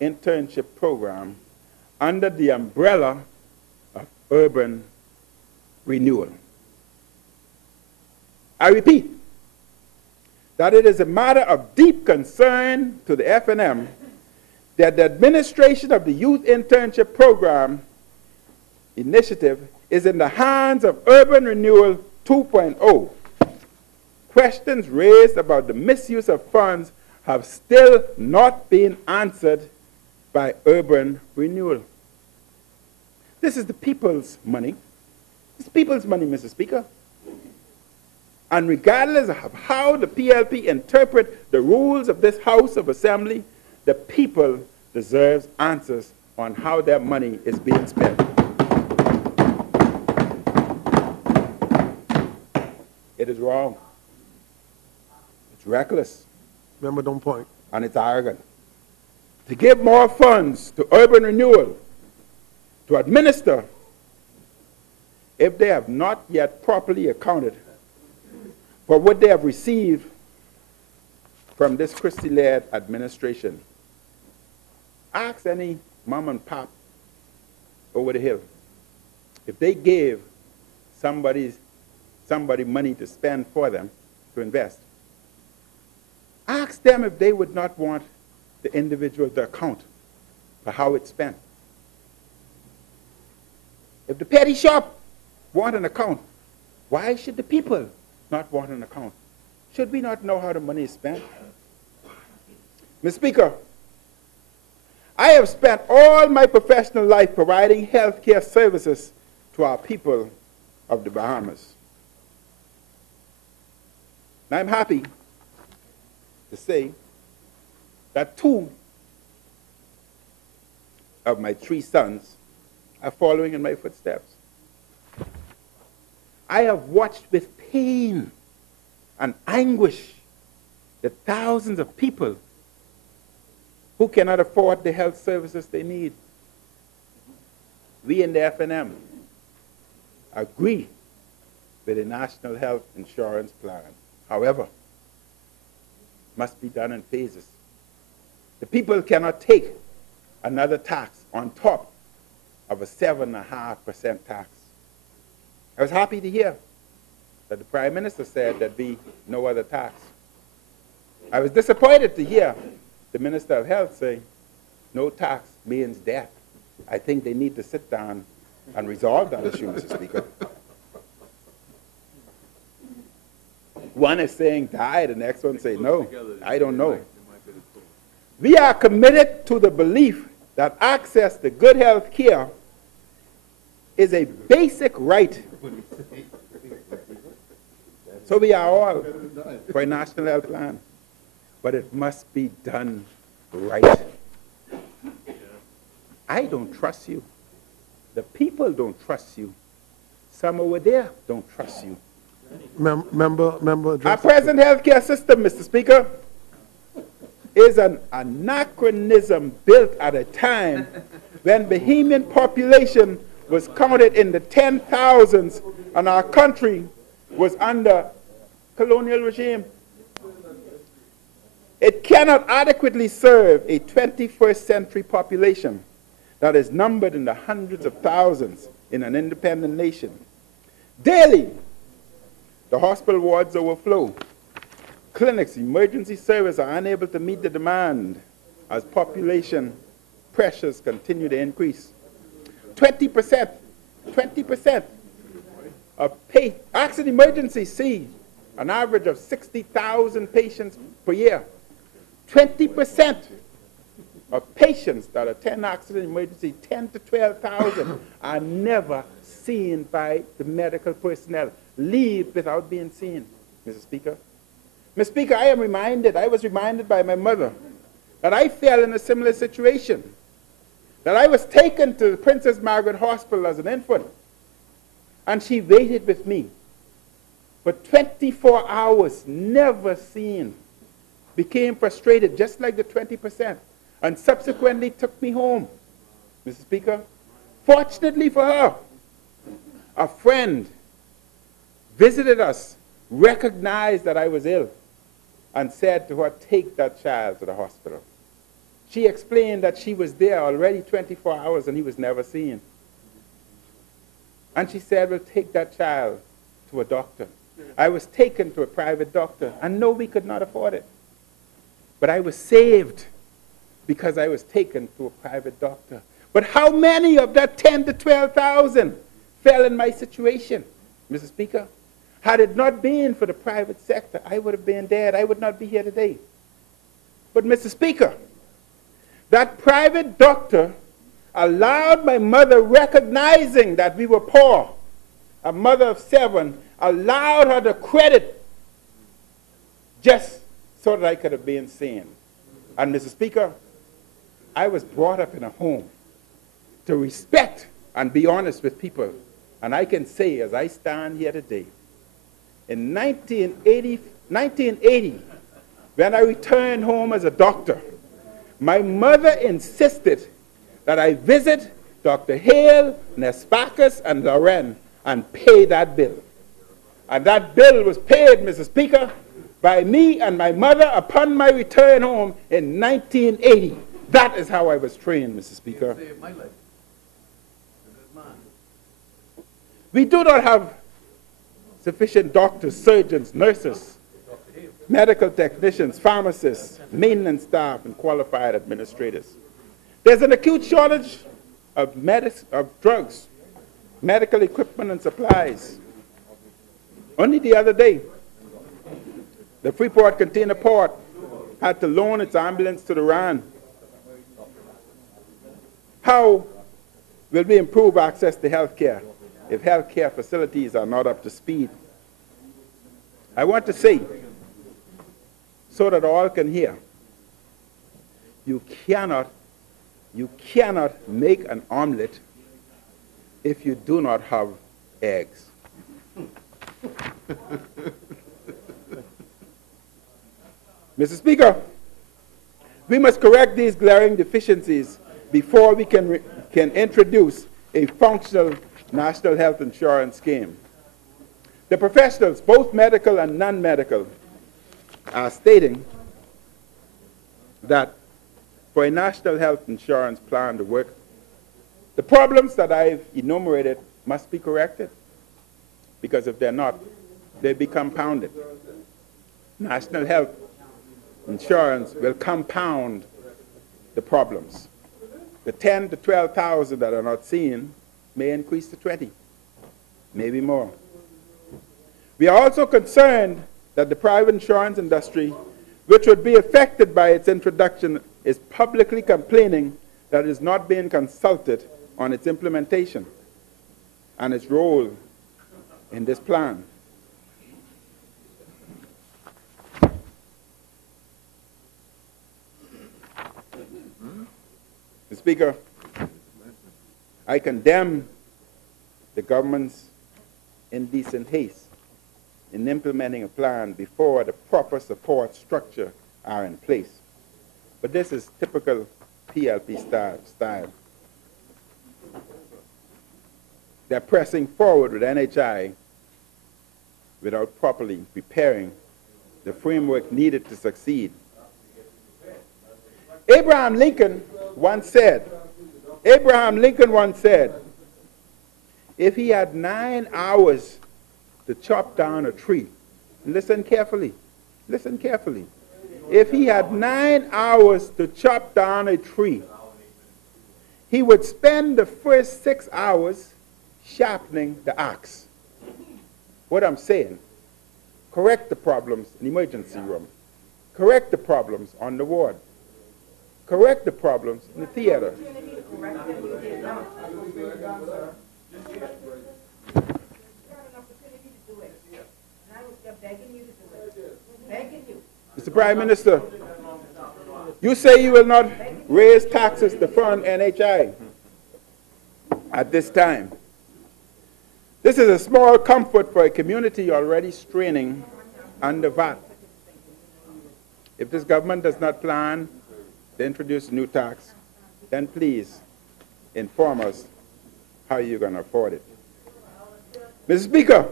Internship Program under the umbrella of urban renewal. I repeat that it is a matter of deep concern to the FNM that the administration of the Youth Internship Program initiative is in the hands of Urban Renewal 2.0. Questions raised about the misuse of funds have still not been answered by Urban Renewal. This is the people's money. It's people's money, Mr. Speaker. And regardless of how the PLP interpret the rules of this House of Assembly, the people deserves answers on how their money is being spent. It is wrong. It's reckless. Remember, don't point. And it's arrogant. To give more funds to urban renewal, to administer, if they have not yet properly accounted for what they have received from this Christie-led administration. Ask any mom and pop over the hill if they gave somebody money to spend for them to invest. Ask them if they would not want the individual to account for how it's spent. If the petty shop want an account, why should the people not want an account? Should we not know how the money is spent? Mr. Speaker, I have spent all my professional life providing health care services to our people of the Bahamas. And I'm happy to say that 2 of my 3 sons are following in my footsteps. I have watched with pain and anguish the thousands of people who cannot afford the health services they need. We in the FNM agree with the National Health Insurance Plan. However, it must be done in phases. The people cannot take another tax on top of a 7.5% tax. I was happy to hear that the Prime Minister said there'd be no other tax. I was disappointed to hear the Minister of Health say no tax means death. I think they need to sit down and resolve that issue, Mr. Speaker. One is saying die, the next one say no. I don't know. We are committed to the belief that access to good health care is a basic right. So we are all for a national health plan, but it must be done right. I don't trust you. The people don't trust you. Some over there don't trust you. Member Our address. present healthcare system, Mr. Speaker, is an anachronism built at a time when Bahamian population was counted in the 10,000s and our country was under colonial regime. It cannot adequately serve a 21st century population that is numbered in the hundreds of thousands in an independent nation. Daily, the hospital wards overflow. Clinics, emergency services are unable to meet the demand as population pressures continue to increase. 20% of accident emergencies see an average of 60,000 patients per year. 20% of patients that attend accident emergency, 10 to 12,000, are never seen by the medical personnel. Leave without being seen, Mr. Speaker. Mr. Speaker, I was reminded by my mother that I fell in a similar situation, that I was taken to the Princess Margaret Hospital as an infant, and she waited with me for 24 hours, never seen, became frustrated, just like the 20%, and subsequently took me home, Mr. Speaker. Fortunately for her, a friend visited us, recognized that I was ill, and said to her, take that child to the hospital. She explained that she was there already 24 hours and he was never seen. And she said, well, take that child to a doctor. I was taken to a private doctor, and no, we could not afford it. But I was saved because I was taken to a private doctor. But how many of that 10 to 12,000 fell in my situation, Mr. Speaker? Had it not been for the private sector, I would have been dead. I would not be here today. But, Mr. Speaker, that private doctor allowed my mother, recognizing that we were poor, a mother of 7, allowed her the credit just so that I could have been seen. And, Mr. Speaker, I was brought up in a home to respect and be honest with people. And I can say, as I stand here today, in 1980, when I returned home as a doctor, my mother insisted that I visit Dr. Hale, Nespakis, and Loren and pay that bill. And that bill was paid, Mr. Speaker, by me and my mother upon my return home in 1980. That is how I was trained, Mr. Speaker. We do not have sufficient doctors, surgeons, nurses, medical technicians, pharmacists, maintenance staff, and qualified administrators. There's an acute shortage of drugs, medical equipment, and supplies. Only the other day, the Freeport Container Port had to loan its ambulance to the RAN. How will we improve access to health care if health care facilities are not up to speed? I want to say so that all can hear. You cannot make an omelet if you do not have eggs. Mr. Speaker, we must correct these glaring deficiencies before we can introduce a functional national health insurance scheme. The professionals, both medical and non-medical, are stating that for a national health insurance plan to work, the problems that I've enumerated must be corrected, because if they're not, they be compounded. National health insurance will compound the problems. The 10 to 12,000 that are not seen may increase to 20, maybe more. We are also concerned that the private insurance industry, which would be affected by its introduction, is publicly complaining that it is not being consulted on its implementation and its role in this plan. Mr. Speaker, I condemn the government's indecent haste in implementing a plan before the proper support structure are in place. But this is typical PLP style. They're pressing forward with NHI without properly preparing the framework needed to succeed. Abraham Lincoln once said, if he had 9 hours to chop down a tree, listen carefully, if he had 9 hours to chop down a tree, he would spend the first 6 hours sharpening the axe. What I'm saying, correct the problems in the emergency room, correct the problems on the ward, correct the problems in the theater. Mr. Prime Minister, you say you will not raise taxes to fund NHI at this time. This is a small comfort for a community already straining under VAT. If this government does not plan to introduce a new tax, then please inform us how you're going to afford it. Mr. Speaker,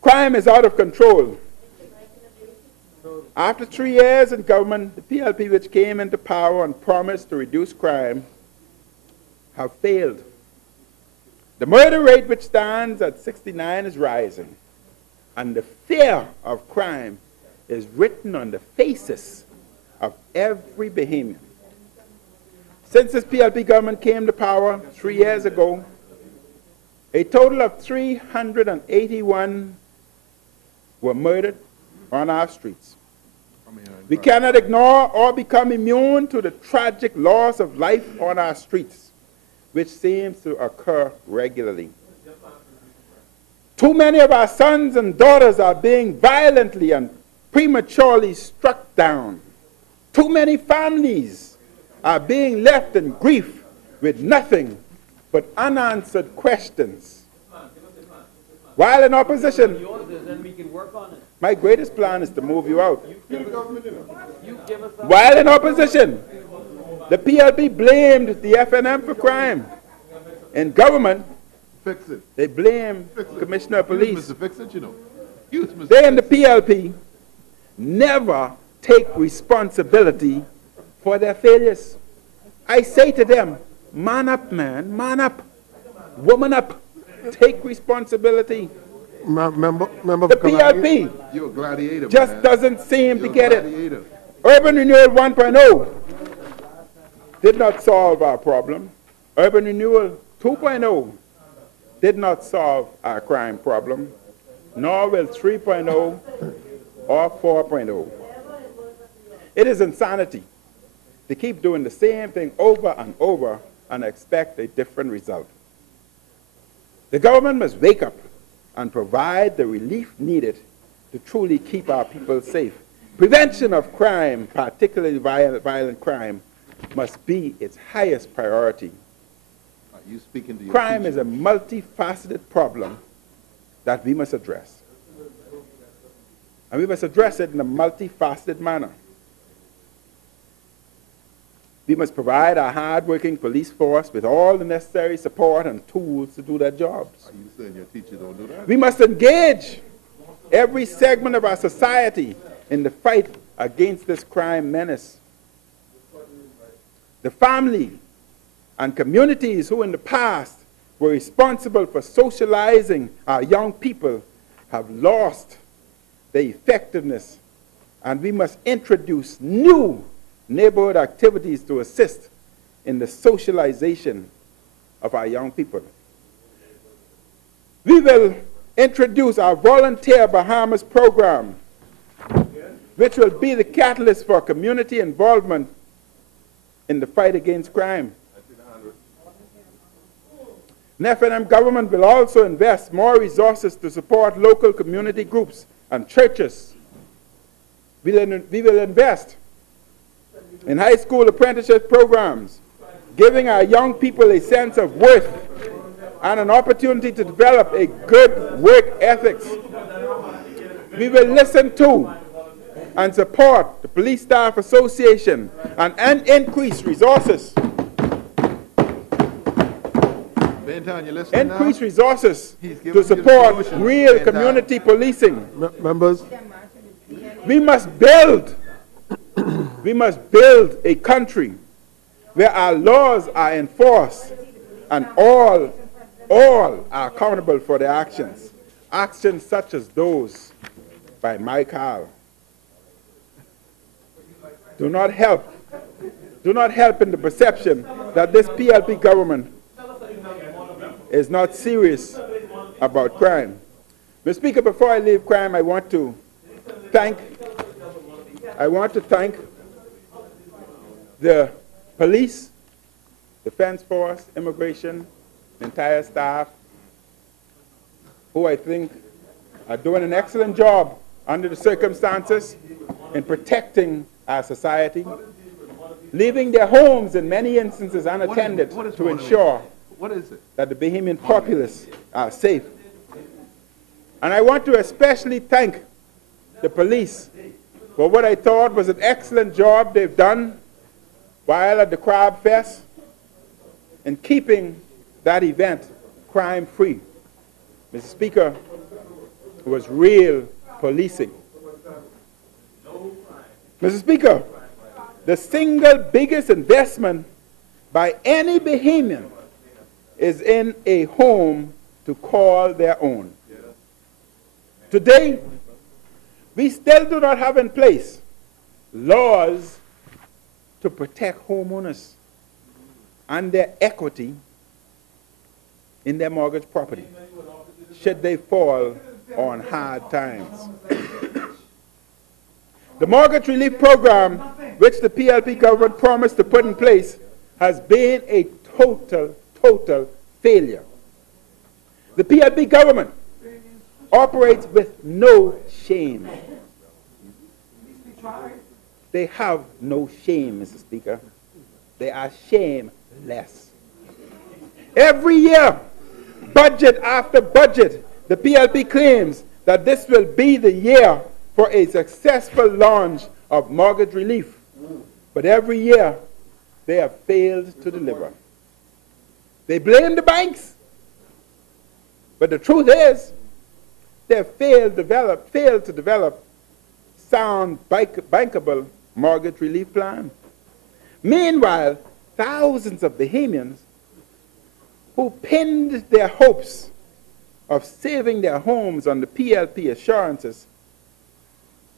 crime is out of control. After 3 years in government, the PLP, which came into power and promised to reduce crime, have failed. The murder rate, which stands at 69, is rising, and the fear of crime is written on the faces of every Bahamian. Since this PLP government came to power 3 years ago, a total of 381 were murdered on our streets. We cannot ignore or become immune to the tragic loss of life on our streets, which seems to occur regularly. Too many of our sons and daughters are being violently and prematurely struck down. Too many families are being left in grief with nothing but unanswered questions. While in opposition, my greatest plan is to move you out. While in opposition, the PLP blamed the FNM for crime. In government, Fix it. they blame Commissioner of Police. Mr. Fix it, you know. Use Mr. They and the PLP never take responsibility for their failures. I say to them, man up, man, man up, woman up, take responsibility. Member The PLP You're a gladiator, just man. doesn't seem to You're a get it. gladiator. Urban Renewal 1.0 did not solve our problem. Urban Renewal 2.0 did not solve our crime problem, nor will 3.0 or 4.0. It is insanity to keep doing the same thing over and over and expect a different result. The government must wake up and provide the relief needed to truly keep our people safe. Prevention of crime, particularly violent crime, must be its highest priority. Are you speaking to your Crime teacher? is a multifaceted problem that we must address. And we must address it in a multifaceted manner. We must provide our hard-working police force with all the necessary support and tools to do their jobs. Are you saying your teacher don't do that? We must engage every segment of our society in the fight against this crime menace. The family and communities who in the past were responsible for socializing our young people have lost their effectiveness, and we must introduce new neighborhood activities to assist in the socialization of our young people. We will introduce our Volunteer Bahamas program, which will be the catalyst for community involvement in the fight against crime. NFNM government will also invest more resources to support local community groups and churches. We will invest in high school apprenticeship programs, giving our young people a sense of worth and an opportunity to develop a good work ethics. We will listen to and support the Police Staff Association and increase resources. Benton, you listening now? Increase resources He's giving to you the support solution. real Benton. community policing. Members, We must build a country where our laws are enforced and all are accountable for their actions. Actions such as those by Michael do not help in the perception that this PLP government is not serious about crime. Mr. Speaker, before I leave crime, I want to thank the police, defense force, immigration, the entire staff, who I think are doing an excellent job under the circumstances in protecting our society, leaving their homes in many instances unattended what is to going on? ensure What is it? that the Bahamian populace are safe. And I want to especially thank the police for what I thought was an excellent job they've done while at the Crab Fest in keeping that event crime-free. Mr. Speaker, it was real policing. Mr. Speaker, the single biggest investment by any Bahamian is in a home to call their own. Today, we still do not have in place laws to protect homeowners and their equity in their mortgage property should they fall on hard times. The mortgage relief program, which the PLP government promised to put in place, has been a total failure. The PLP government operates with no shame. They have no shame, Mr. Speaker. They are shameless. Every year, budget after budget, the PLP claims that this will be the year for a successful launch of mortgage relief. But every year, they have failed to deliver. They blame the banks. But the truth is, they have failed to develop sound, bankable mortgage relief plan. Meanwhile, thousands of Bahamians who pinned their hopes of saving their homes on the PLP assurances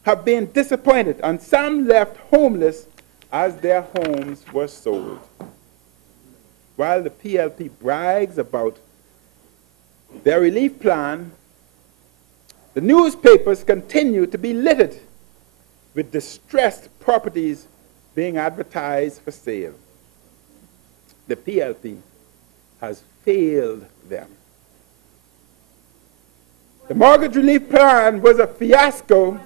have been disappointed, and some left homeless as their homes were sold. While the PLP brags about their relief plan, the newspapers continue to be littered with distressed properties being advertised for sale. The PLP has failed them. The mortgage relief plan was a fiasco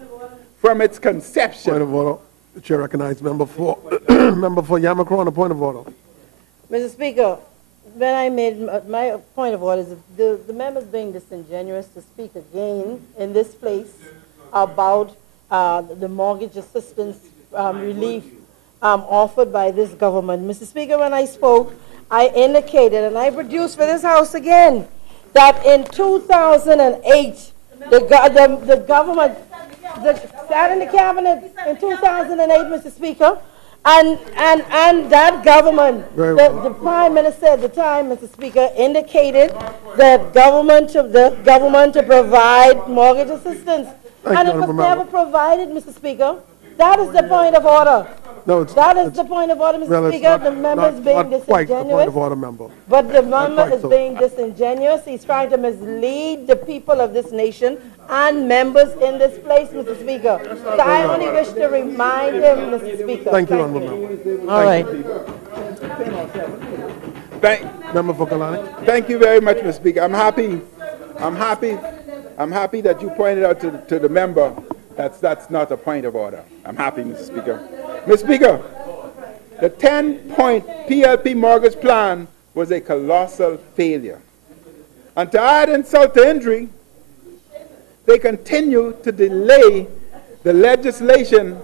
from its conception. Point of order. The chair recognizes member for member for Yamacraw on a point of order. Mr. Speaker, when I made my point of order, is the members being disingenuous to speak again in this place about the mortgage assistance relief offered by this government. Mr. Speaker, when I spoke, I indicated, and I produced for this House again, that in 2008, the government sat in the cabinet in 2008, Mr. Speaker, and that government, the Prime Minister at the time, Mr. Speaker, indicated that the government to provide mortgage assistance. And it was never provided, Mr. Speaker. That is the point of order. No, that is the point of order, Mr. Speaker. The member is being disingenuous. Quite the point of order, member. But the member is being disingenuous. He's trying to mislead the people of this nation and members in this place, Mr. Speaker. So I only wish to remind him, Mr. Speaker. Thank you, honourable member. All right. Member for Kalani. Thank you very much, Mr. Speaker. I'm happy that you pointed out to the member that's not a point of order. I'm happy, Mr. Speaker. Mr. Speaker, the 10-point PLP mortgage plan was a colossal failure. And to add insult to injury, they continue to delay the legislation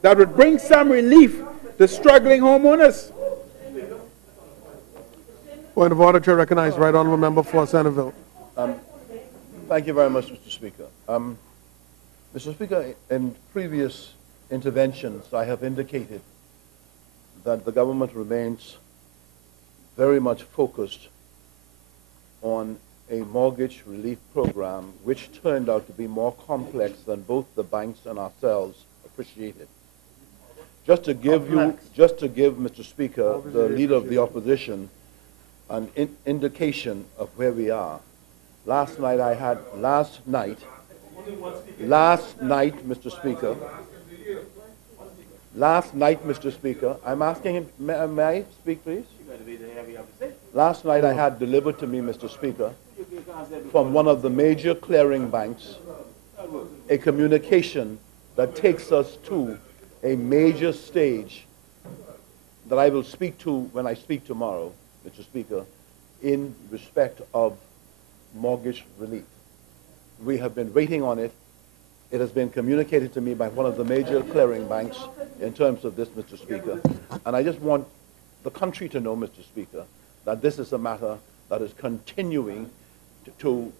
that would bring some relief to struggling homeowners. Point of order, chair recognizes right honourable member for Centerville. Thank you very much, Mr. Speaker. Mr. Speaker, in previous interventions, I have indicated that the government remains very much focused on a mortgage relief program which turned out to be more complex than both the banks and ourselves appreciated. Just to give Mr. Speaker, the leader of the opposition, an indication of where we are. Last night, Mr. Speaker, I'm asking him, may I speak, please? Last night I had delivered to me, Mr. Speaker, from one of the major clearing banks, a communication that takes us to a major stage that I will speak to when I speak tomorrow, Mr. Speaker, in respect of mortgage relief. We have been waiting on it. It has been communicated to me by one of the major clearing banks in terms of this, Mr. Speaker. And I just want the country to know, Mr. Speaker, that this is a matter that is continuing to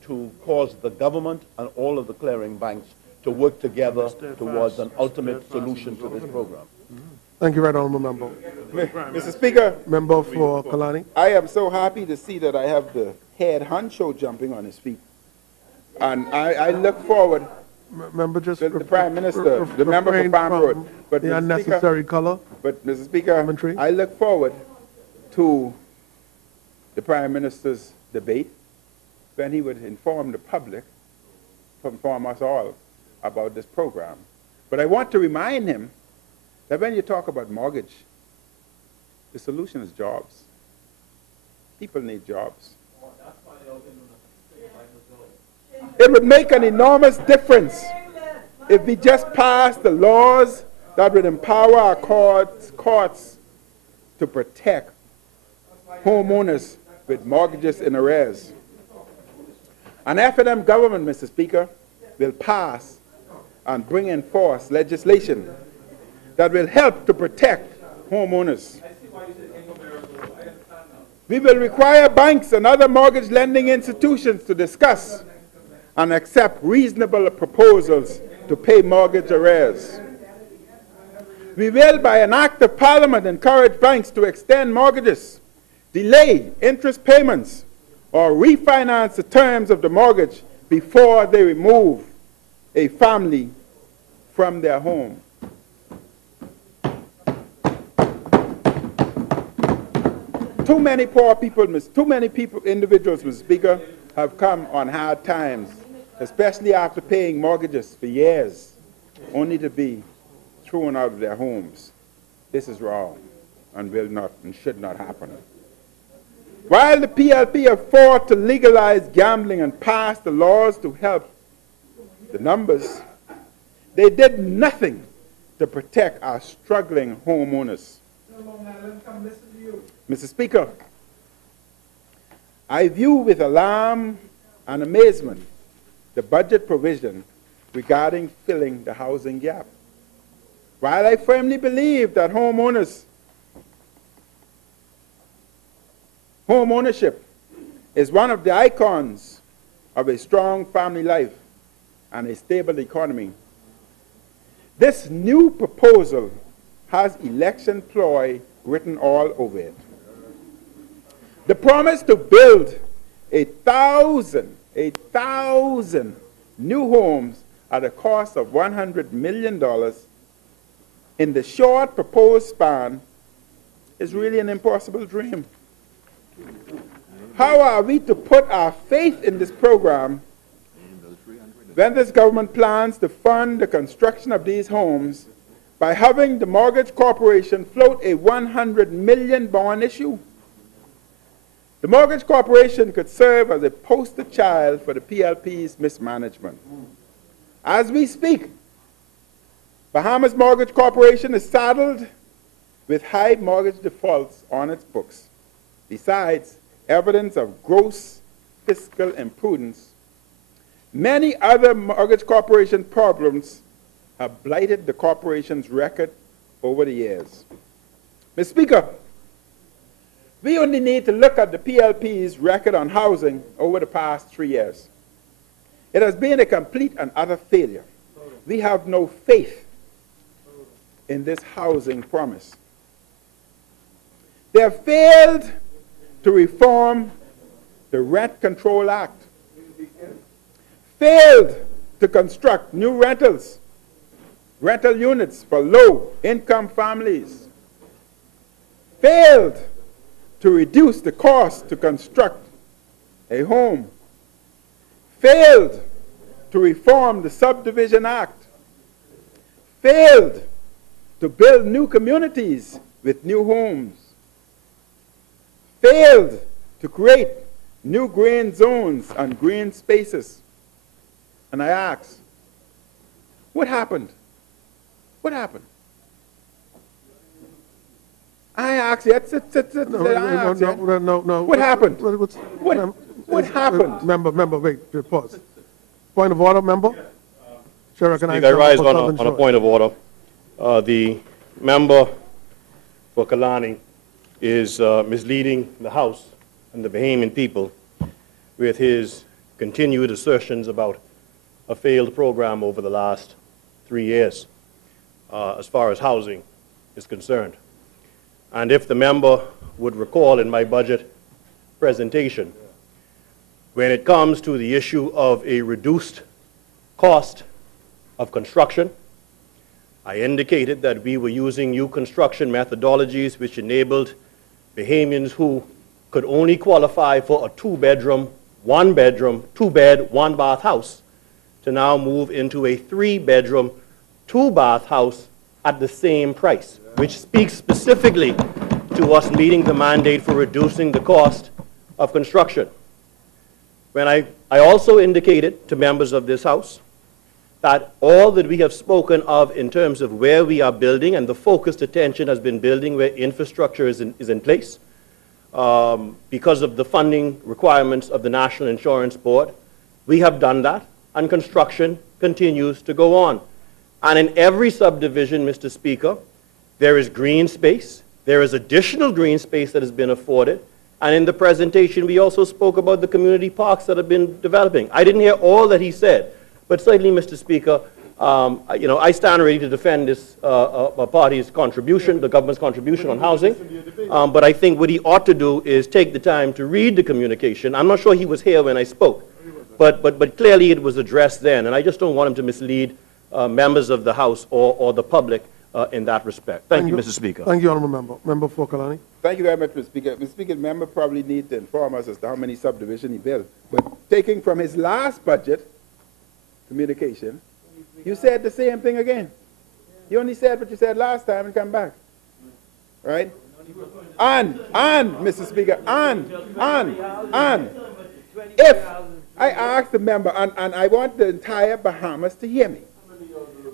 cause the government and all of the clearing banks to work together towards an ultimate solution to this program. Thank you, right honourable member. Mr. Speaker. Member for Kalani. I am so happy to see that I have the head honcho jumping on his feet. And I look forward member just to the Prime Minister, the member for Farm Road. But the unnecessary color. But, Mr. Speaker, I look forward to the Prime Minister's debate when he would inform the public, inform us all about this program. But I want to remind him that when you talk about mortgage, the solution is jobs. People need jobs. It would make an enormous difference if we just passed the laws that would empower our courts to protect homeowners with mortgages in arrears. An FNM government, Mr. Speaker, will pass and bring in force legislation that will help to protect homeowners. We will require banks and other mortgage lending institutions to discuss and accept reasonable proposals to pay mortgage arrears. We will, by an act of Parliament, encourage banks to extend mortgages, delay interest payments, or refinance the terms of the mortgage before they remove a family from their home. Too many poor people, individuals, Mr. Speaker, have come on hard times, especially after paying mortgages for years, only to be thrown out of their homes. This is wrong and will not and should not happen. While the PLP have fought to legalize gambling and pass the laws to help the numbers, they did nothing to protect our struggling homeowners. Mr. Speaker, I view with alarm and amazement the budget provision regarding filling the housing gap. While I firmly believe that homeownership is one of the icons of a strong family life and a stable economy, this new proposal has election ploy written all over it. The promise to build 1,000 new homes at a cost of $100 million in the short proposed span is really an impossible dream. How are we to put our faith in this program when this government plans to fund the construction of these homes by having the mortgage corporation float a $100 million bond issue? The mortgage corporation could serve as a poster child for the PLP's mismanagement. As we speak, Bahamas Mortgage Corporation is saddled with high mortgage defaults on its books, besides evidence of gross fiscal imprudence. Many other mortgage corporation problems have blighted the corporation's record over the years. Mr. Speaker, we only need to look at the PLP's record on housing over the past 3 years. It has been a complete and utter failure. We have no faith in this housing promise. They have failed to reform the Rent Control Act, failed to construct new rental units for low-income families, failed to reduce the cost to construct a home, failed to reform the Subdivision Act, failed to build new communities with new homes, failed to create new green zones and green spaces. And I ask, what happened? What happened? I ask you, No. What happened? What happened? Member, wait, pause. Point of order, member? Chair recognizes I rise member for on Southern a Shore. point of order. The member for Kalani is misleading the House and the Bahamian people with his continued assertions about a failed program over the last 3 years as far as housing is concerned. And if the member would recall in my budget presentation, when it comes to the issue of a reduced cost of construction, I indicated that we were using new construction methodologies which enabled Bahamians who could only qualify for a 2-bedroom, 1-bedroom, 2-bed, 1-bath house to now move into a 3-bedroom, 2-bath house at the same price, which speaks specifically to us meeting the mandate for reducing the cost of construction. When I also indicated to members of this House that all that we have spoken of in terms of where we are building, and the focused attention has been building where infrastructure is in place because of the funding requirements of the National Insurance Board. We have done that, and construction continues to go on. And in every subdivision, Mr. Speaker, there is green space. There is additional green space that has been afforded. And in the presentation, we also spoke about the community parks that have been developing. I didn't hear all that he said, but certainly, Mr. Speaker, I stand ready to defend this party's contribution, the government's contribution on housing. But I think what he ought to do is take the time to read the communication. I'm not sure he was here when I spoke, but clearly it was addressed then, and I just don't want him to mislead members of the House or the public in that respect. Thank you, Mr. Speaker. Thank you, honourable member. Member for Kalani. Thank you very much, Mr. Speaker. Mr. Speaker, the member probably needs to inform us as to how many subdivisions he built. But taking from his last budget communication, you said the same thing again. You only said what you said last time and come back. Right? And, Mr. Speaker, if I ask the member, and I want the entire Bahamas to hear me,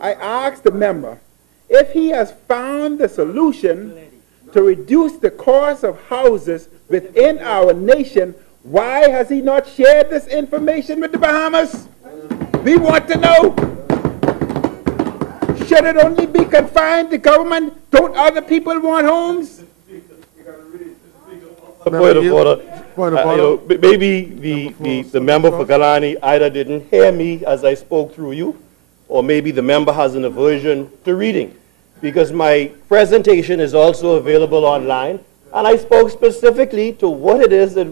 I asked the member if he has found the solution to reduce the cost of houses within our nation. Why has he not shared this information with the Bahamas? We want to know. Should it only be confined to government? Don't other people want homes? Point of order. Point of order. Maybe the member for Kalani either didn't hear me as I spoke through you, or maybe the member has an aversion to reading, because my presentation is also available online, and I spoke specifically to what it is that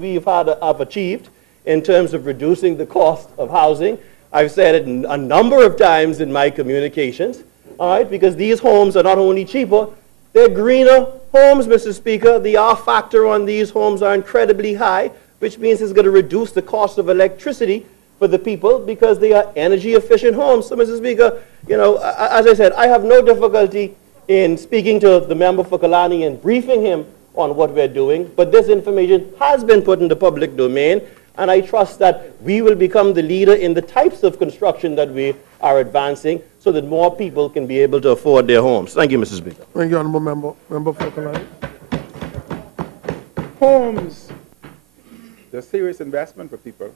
have achieved in terms of reducing the cost of housing. I've said it a number of times in my communications, all right, because these homes are not only cheaper, they're greener homes, Mr. Speaker. The R factor on these homes are incredibly high, which means it's going to reduce the cost of electricity for the people because they are energy efficient homes. So, Mr. Speaker, you know, as I said, I have no difficulty in speaking to the member for Kalani and briefing him on what we're doing, but this information has been put in the public domain, and I trust that we will become the leader in the types of construction that we are advancing so that more people can be able to afford their homes. Thank you, Mr. Speaker. Thank you, Honourable Member. Member for Kalani. Homes, they're a serious investment for people.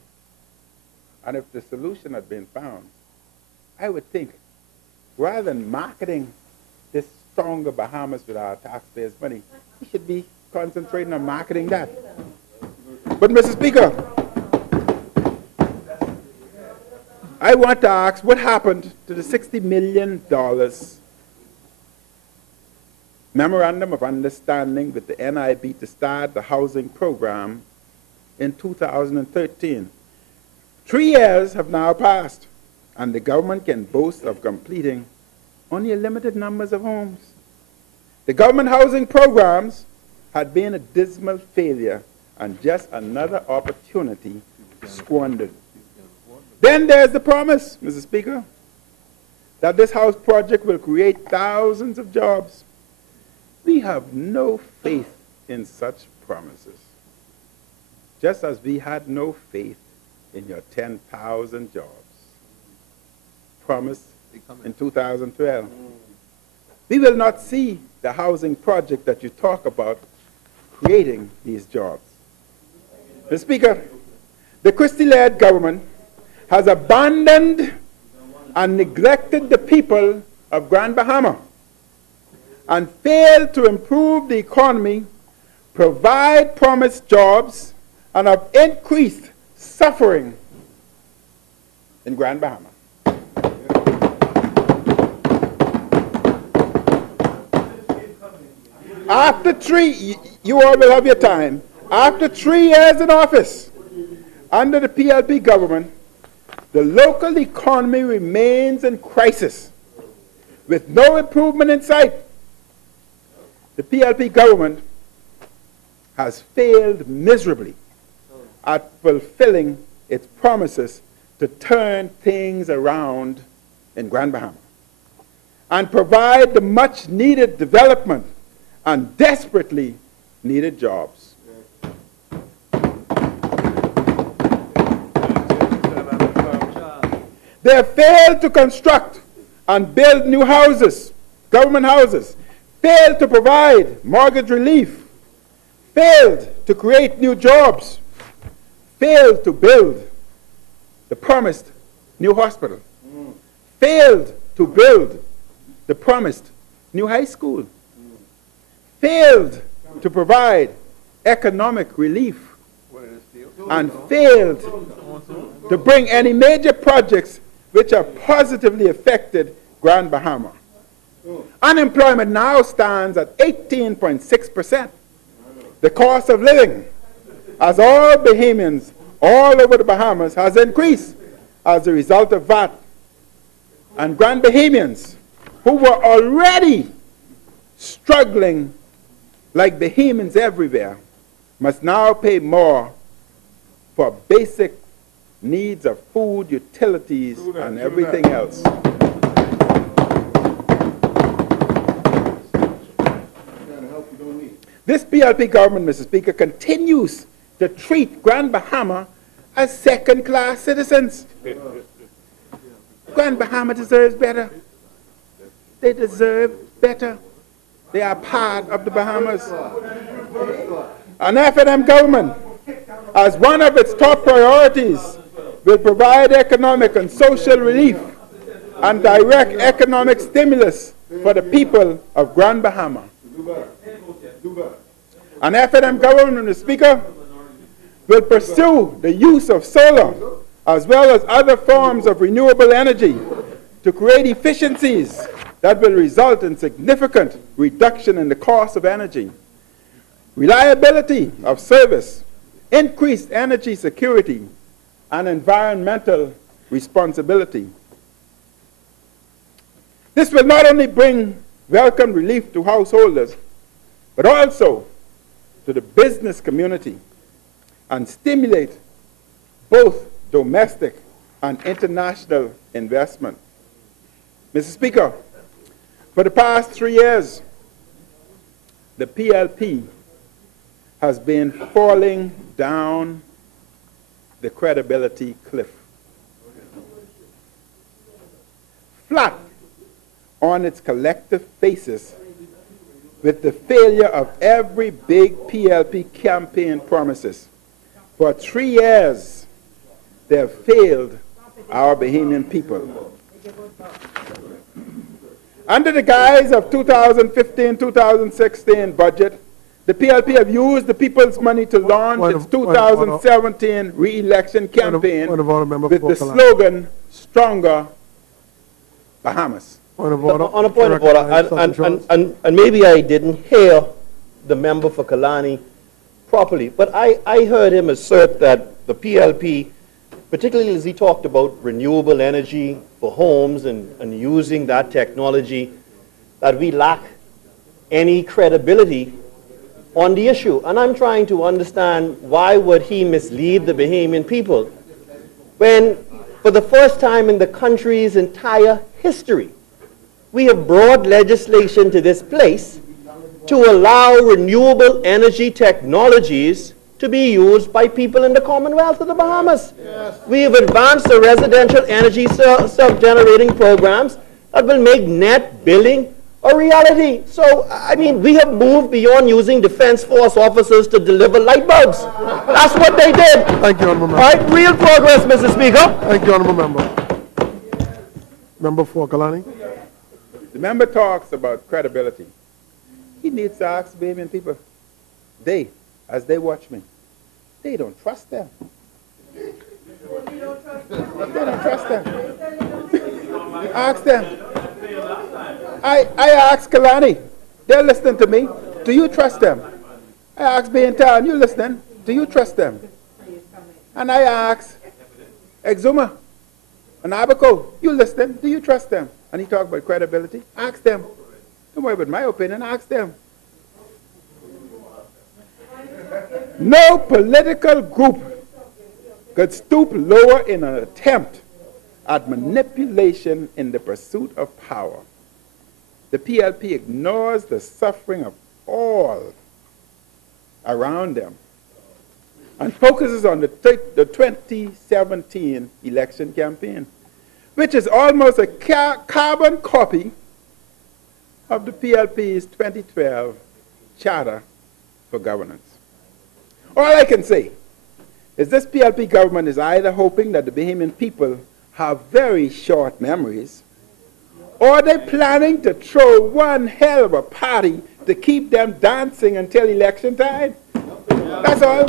And if the solution had been found, I would think, rather than marketing this stronger Bahamas with our taxpayers' money, we should be concentrating on marketing that. But, Mr. Speaker, I want to ask what happened to the $60 million Memorandum of Understanding with the NIB to start the housing program in 2013. 3 years have now passed, and the government can boast of completing only a limited numbers of homes. The government housing programs had been a dismal failure and just another opportunity squandered. Then there's the promise, Mr. Speaker, that this house project will create thousands of jobs. We have no faith in such promises, just as we had no faith in your 10,000 jobs promised in 2012. We will not see the housing project that you talk about creating these jobs. Mr. Speaker, the Christie-led government has abandoned and neglected the people of Grand Bahama and failed to improve the economy, provide promised jobs, and have increased suffering in Grand Bahama. After you all will have your time. After 3 years in office, under the PLP government, the local economy remains in crisis, with no improvement in sight. The PLP government has failed miserably at fulfilling its promises to turn things around in Grand Bahama and provide the much-needed development and desperately needed jobs. They have failed to construct and build new houses, government houses, failed to provide mortgage relief, failed to create new jobs, failed to build the promised new hospital, failed to build the promised new high school, failed to provide economic relief, and failed to bring any major projects which have positively affected Grand Bahama. Unemployment now stands at 18.6%. The cost of living, as all Bahamians all over the Bahamas, has increased as a result of that. And Grand Bahamians, who were already struggling like Bahamians everywhere, must now pay more for basic needs of food, utilities, and everything else. This PLP government, Mr. Speaker, continues to treat Grand Bahama as second-class citizens. Grand Bahama deserves better. They deserve better. They are part of the Bahamas. An F&M government, as one of its top priorities, will provide economic and social relief and direct economic stimulus for the people of Grand Bahama. An F&M government, Mr. Speaker, will pursue the use of solar as well as other forms of renewable energy to create efficiencies that will result in significant reduction in the cost of energy, reliability of service, increased energy security, and environmental responsibility. This will not only bring welcome relief to householders, but also to the business community and stimulate both domestic and international investment. Mr. Speaker, for the past 3 years, the PLP has been falling down the credibility cliff. Flat on its collective faces with the failure of every big PLP campaign promises. For 3 years, they have failed our Bahamian people. Under the guise of 2015-2016 budget, the PLP have used the people's money to launch its 2017 re-election campaign with the slogan, Stronger Bahamas. On a point of order, and maybe I didn't hear the member for Kalani properly, but I heard him assert that the PLP, particularly as he talked about renewable energy for homes and using that technology, that we lack any credibility on the issue. And I'm trying to understand, why would he mislead the Bahamian people when, for the first time in the country's entire history, we have brought legislation to this place to allow renewable energy technologies to be used by people in the Commonwealth of the Bahamas. Yes. We have advanced the residential energy self-generating programs that will make net billing a reality. So, I mean, we have moved beyond using Defense Force officers to deliver light bulbs. That's what they did. Thank you, Honourable Member. All right, real progress, Mr. Speaker. Thank you, Honourable Member. Member for Kalani. The member talks about credibility. He needs to ask Bahamian people. They, as they watch me, they don't trust them. They don't trust them. Ask them. I ask Kalani. They're listening to me. Do you trust them? I ask Baintown, you listening? Do you trust them? And I ask Exuma and Abaco, you listening? Do you trust them? And he talked about credibility. Ask them. Don't worry about my opinion. Ask them. No political group could stoop lower in an attempt at manipulation in the pursuit of power. The PLP ignores the suffering of all around them and focuses on the 2017 election campaign, which is almost a carbon copy of the PLP's 2012 Charter for Governance. All I can say is this PLP government is either hoping that the Bahamian people have very short memories, or they're planning to throw one hell of a party to keep them dancing until election time. That's all.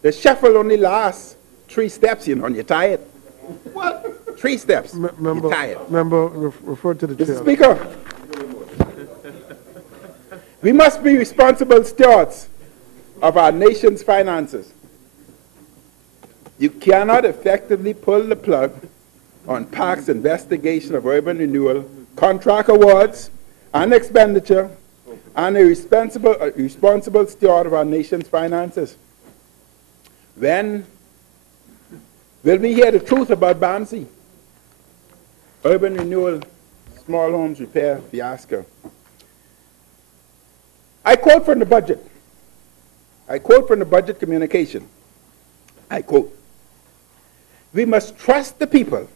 The shuffle only lasts 3 steps, you know, and you're tired. What? 3 steps. You're tired. Member, refer to the chair. Mr. Speaker, we must be responsible stewards of our nation's finances. You cannot effectively pull the plug on PAC's investigation of urban renewal, contract awards, and expenditure, and a responsible steward of our nation's finances. When will we hear the truth about BAMSI, urban renewal, small homes repair fiasco? I quote from the budget. I quote from the budget communication. I quote, "We must trust the people,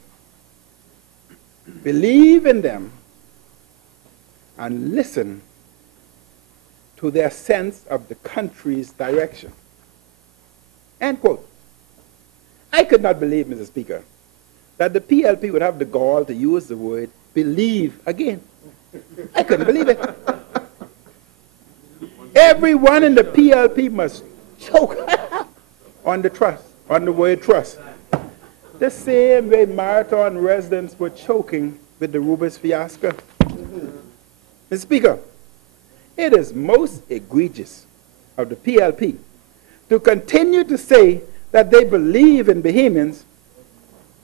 believe in them, and listen to their sense of the country's direction." End quote. I could not believe, Mr. Speaker, that the PLP would have the gall to use the word believe again. I couldn't believe it. Everyone in the PLP must choke on the trust, on the word trust. The same way Marathon residents were choking with the Rubis fiasco. Mr. Speaker, it is most egregious of the PLP to continue to say that they believe in Bahamians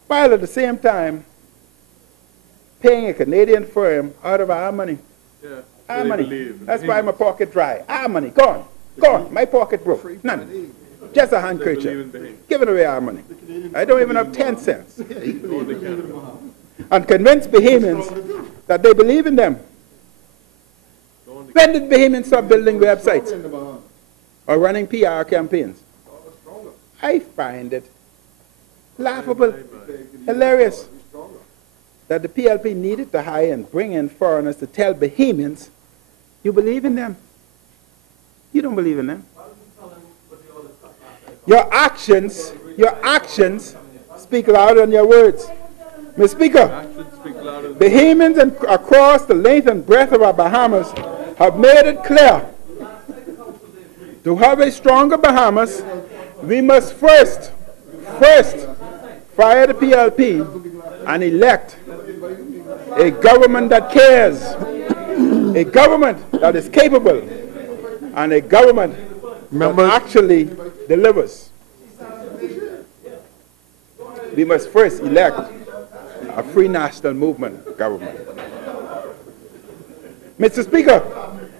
while at the same time paying a Canadian firm out of our money. Yeah, our money. That's why my pocket dry. Our money, gone. Gone. My pocket broke. None. Just a handkerchief. Giving away our money. I don't even have 10 cents. And convince Bahamians that they believe in them. When did Bahamians stop building websites or running PR campaigns? I find it laughable, hilarious that the PLP needed to hire and bring in foreigners to tell Bahamians, you believe in them. You don't believe in them. Your actions speak louder than your words. Mr. Speaker, Bahamians across the length and breadth of our Bahamas have made it clear to have a stronger Bahamas, we must first fire the PLP and elect a government that cares, a government that is capable, and a government that actually delivers. We must first elect a free national movement government. Mr. Speaker,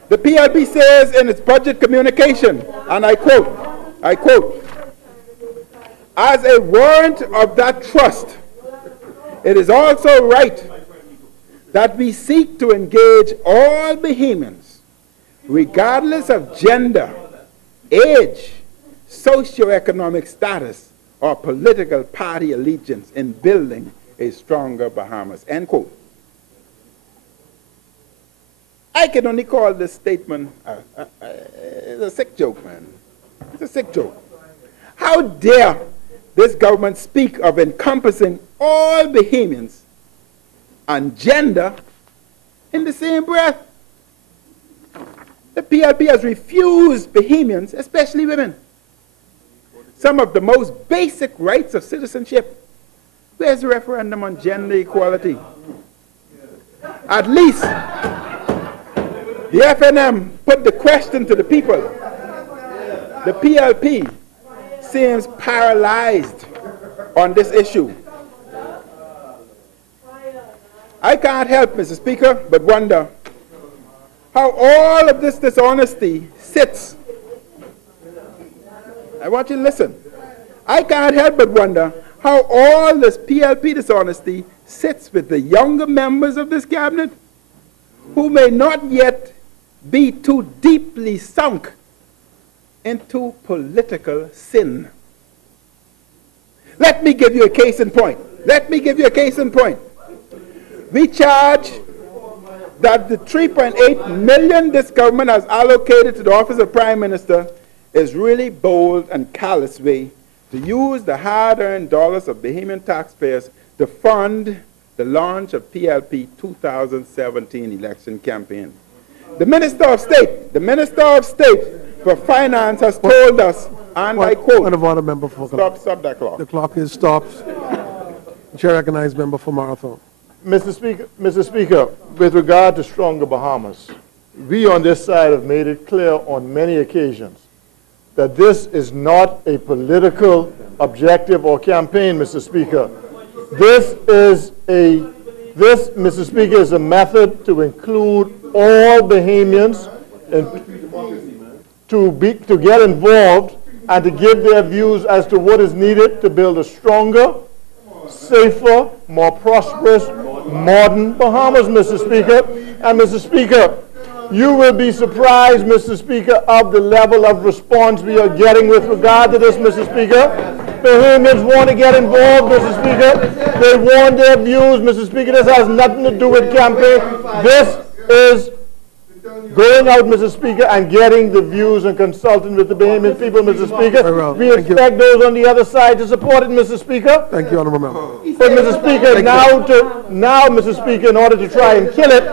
the PLP says in its budget communication, and I quote, "As a warrant of that trust, it is also right that we seek to engage all Bahamians, regardless of gender, age, socioeconomic status, or political party allegiance, in building a stronger Bahamas." End quote. I can only call this statement a sick joke, man. It's a sick joke. How dare this government speak of encompassing all Bahamians and gender in the same breath? The PLP has refused Bahamians, especially women, some of the most basic rights of citizenship. Where's the referendum on gender equality? At least the FNM put the question to the people. The PLP seems paralyzed on this issue. I can't help, Mr. Speaker, but wonder how all of this dishonesty sits. I want you to listen. I can't help but wonder how all this PLP dishonesty sits with the younger members of this cabinet who may not yet be too deeply sunk into political sin. Let me give you a case in point. We charge that the $3.8 million this government has allocated to the office of Prime Minister is really bold and callous way to use the hard-earned dollars of Bahamian taxpayers to fund the launch of PLP 2017 election campaign. The Minister of State for Finance has told us, and I quote, Point of order, member for stop that clock. The clock is stopped. The chair recognizes member for Marathon. Mr. Speaker, with regard to stronger Bahamas, we on this side have made it clear on many occasions that this is not a political objective or campaign, Mr. Speaker. This, Mr. Speaker, is a method to include all Bahamians and to get involved and to give their views as to what is needed to build a stronger, safer, more prosperous, modern Bahamas, Mr. Speaker. And Mr. Speaker, You will be surprised, Mr. Speaker, of the level of response we are getting with regard to this, Mr. Speaker. Bahamians want to get involved, Mr. Speaker. They want their views, Mr. Speaker. This has nothing to do with campaign. This is going out, Mr. Speaker, and getting the views and consulting with the Bahamian people, Mr. Speaker. We expect those on the other side to support it, Mr. Speaker. Thank you, Honourable Member. But, Mr. Speaker, now, Mr. Speaker, in order to try and kill it,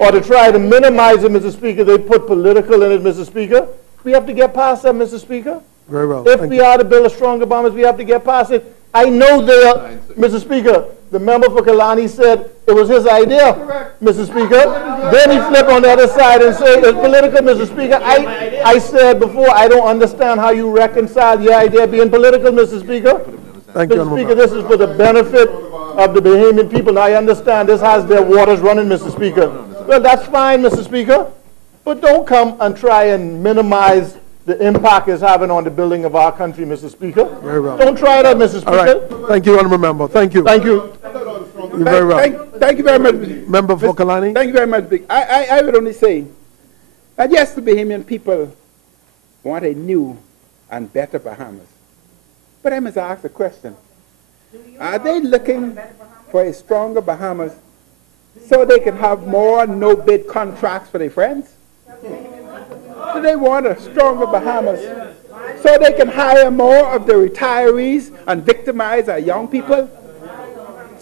or to try to minimize it, Mr. Speaker, they put political in it, Mr. Speaker. We have to get past that, Mr. Speaker. Very well. If we are to build a stronger Bahamas, we have to get past it. I know Mr. Speaker, the member for Kalani said it was his idea, Mr. Speaker. Then he flipped on the other side and said it's political, Mr. Speaker. I said before, I don't understand how you reconcile your idea being political, Mr. Speaker. Thank you, Mr. Honourable Speaker, Member. this is for the benefit of the Bahamian people. Now, I understand this has their waters running, Mr. Speaker. Well, that's fine, Mr. Speaker. But don't come and try and minimize the impact it's having on the building of our country, Mr. Speaker. Very well. Don't try that, Mr. Speaker. All right. Thank you, Honourable Member. Thank you. Thank you. You're very well. Thank you very much. Member for Kalani. Thank you very much, Big. I would only say that yes, the Bahamian people want a new and better Bahamas. But I must ask a question. Are they looking for a stronger Bahamas so they can have more no-bid contracts for their friends? Do they want a stronger Bahamas so they can hire more of the retirees and victimize our young people?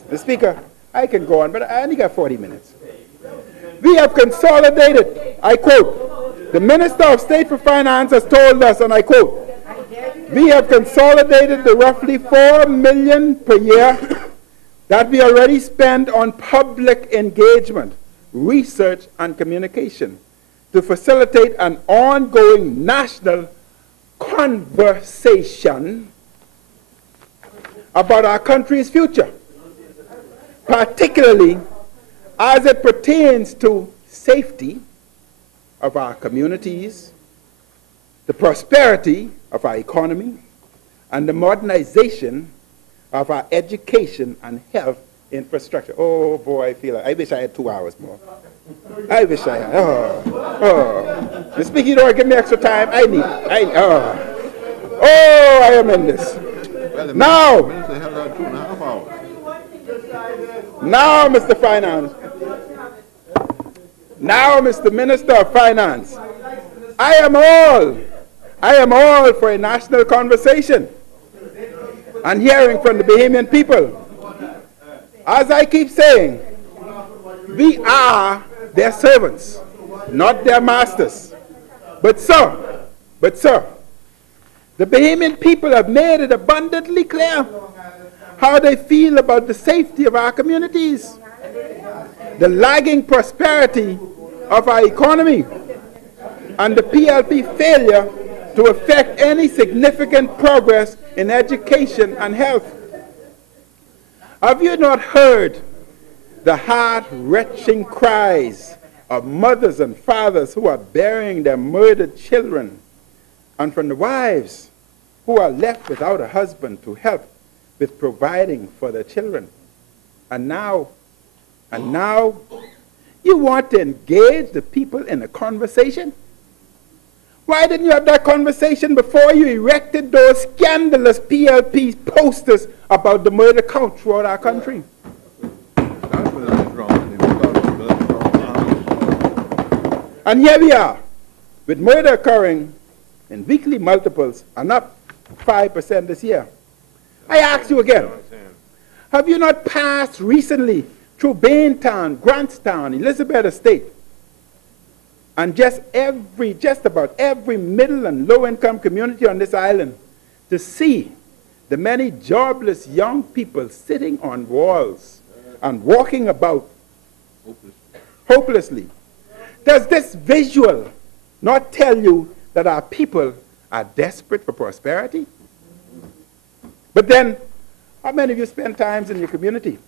Mr. Speaker, I can go on, but I only got 40 minutes. We have consolidated, I quote, the Minister of State for Finance has told us, and I quote, we have consolidated the roughly $4 million per year that we already spend on public engagement, research, and communication to facilitate an ongoing national conversation about our country's future, particularly as it pertains to safety of our communities, the prosperity of our economy, and the modernization of our education and health infrastructure. Oh boy, I wish I had 2 hours more. I wish I had. The Speaker, you don't give me extra time. I am in this. Now, Mr. Finance. Now, Mr. Minister of Finance. I am all for a national conversation and hearing from the Bahamian people. As I keep saying, we are their servants, not their masters. But sir, the Bahamian people have made it abundantly clear how they feel about the safety of our communities, the lagging prosperity of our economy, and the PLP failure to affect any significant progress in education and health. Have you not heard the heart-wrenching cries of mothers and fathers who are burying their murdered children, and from the wives who are left without a husband to help with providing for their children? And now, you want to engage the people in a conversation? Why didn't you have that conversation before you erected those scandalous PLP posters about the murder count throughout our country? And here we are, with murder occurring in weekly multiples and up 5% this year. I ask you again, have you not passed recently through Baintown, Grantstown, Elizabeth Estate, and just about every middle and low-income community on this island to see the many jobless young people sitting on walls and walking about hopelessly? Does this visual not tell you that our people are desperate for prosperity? But then, how many of you spend times in your community?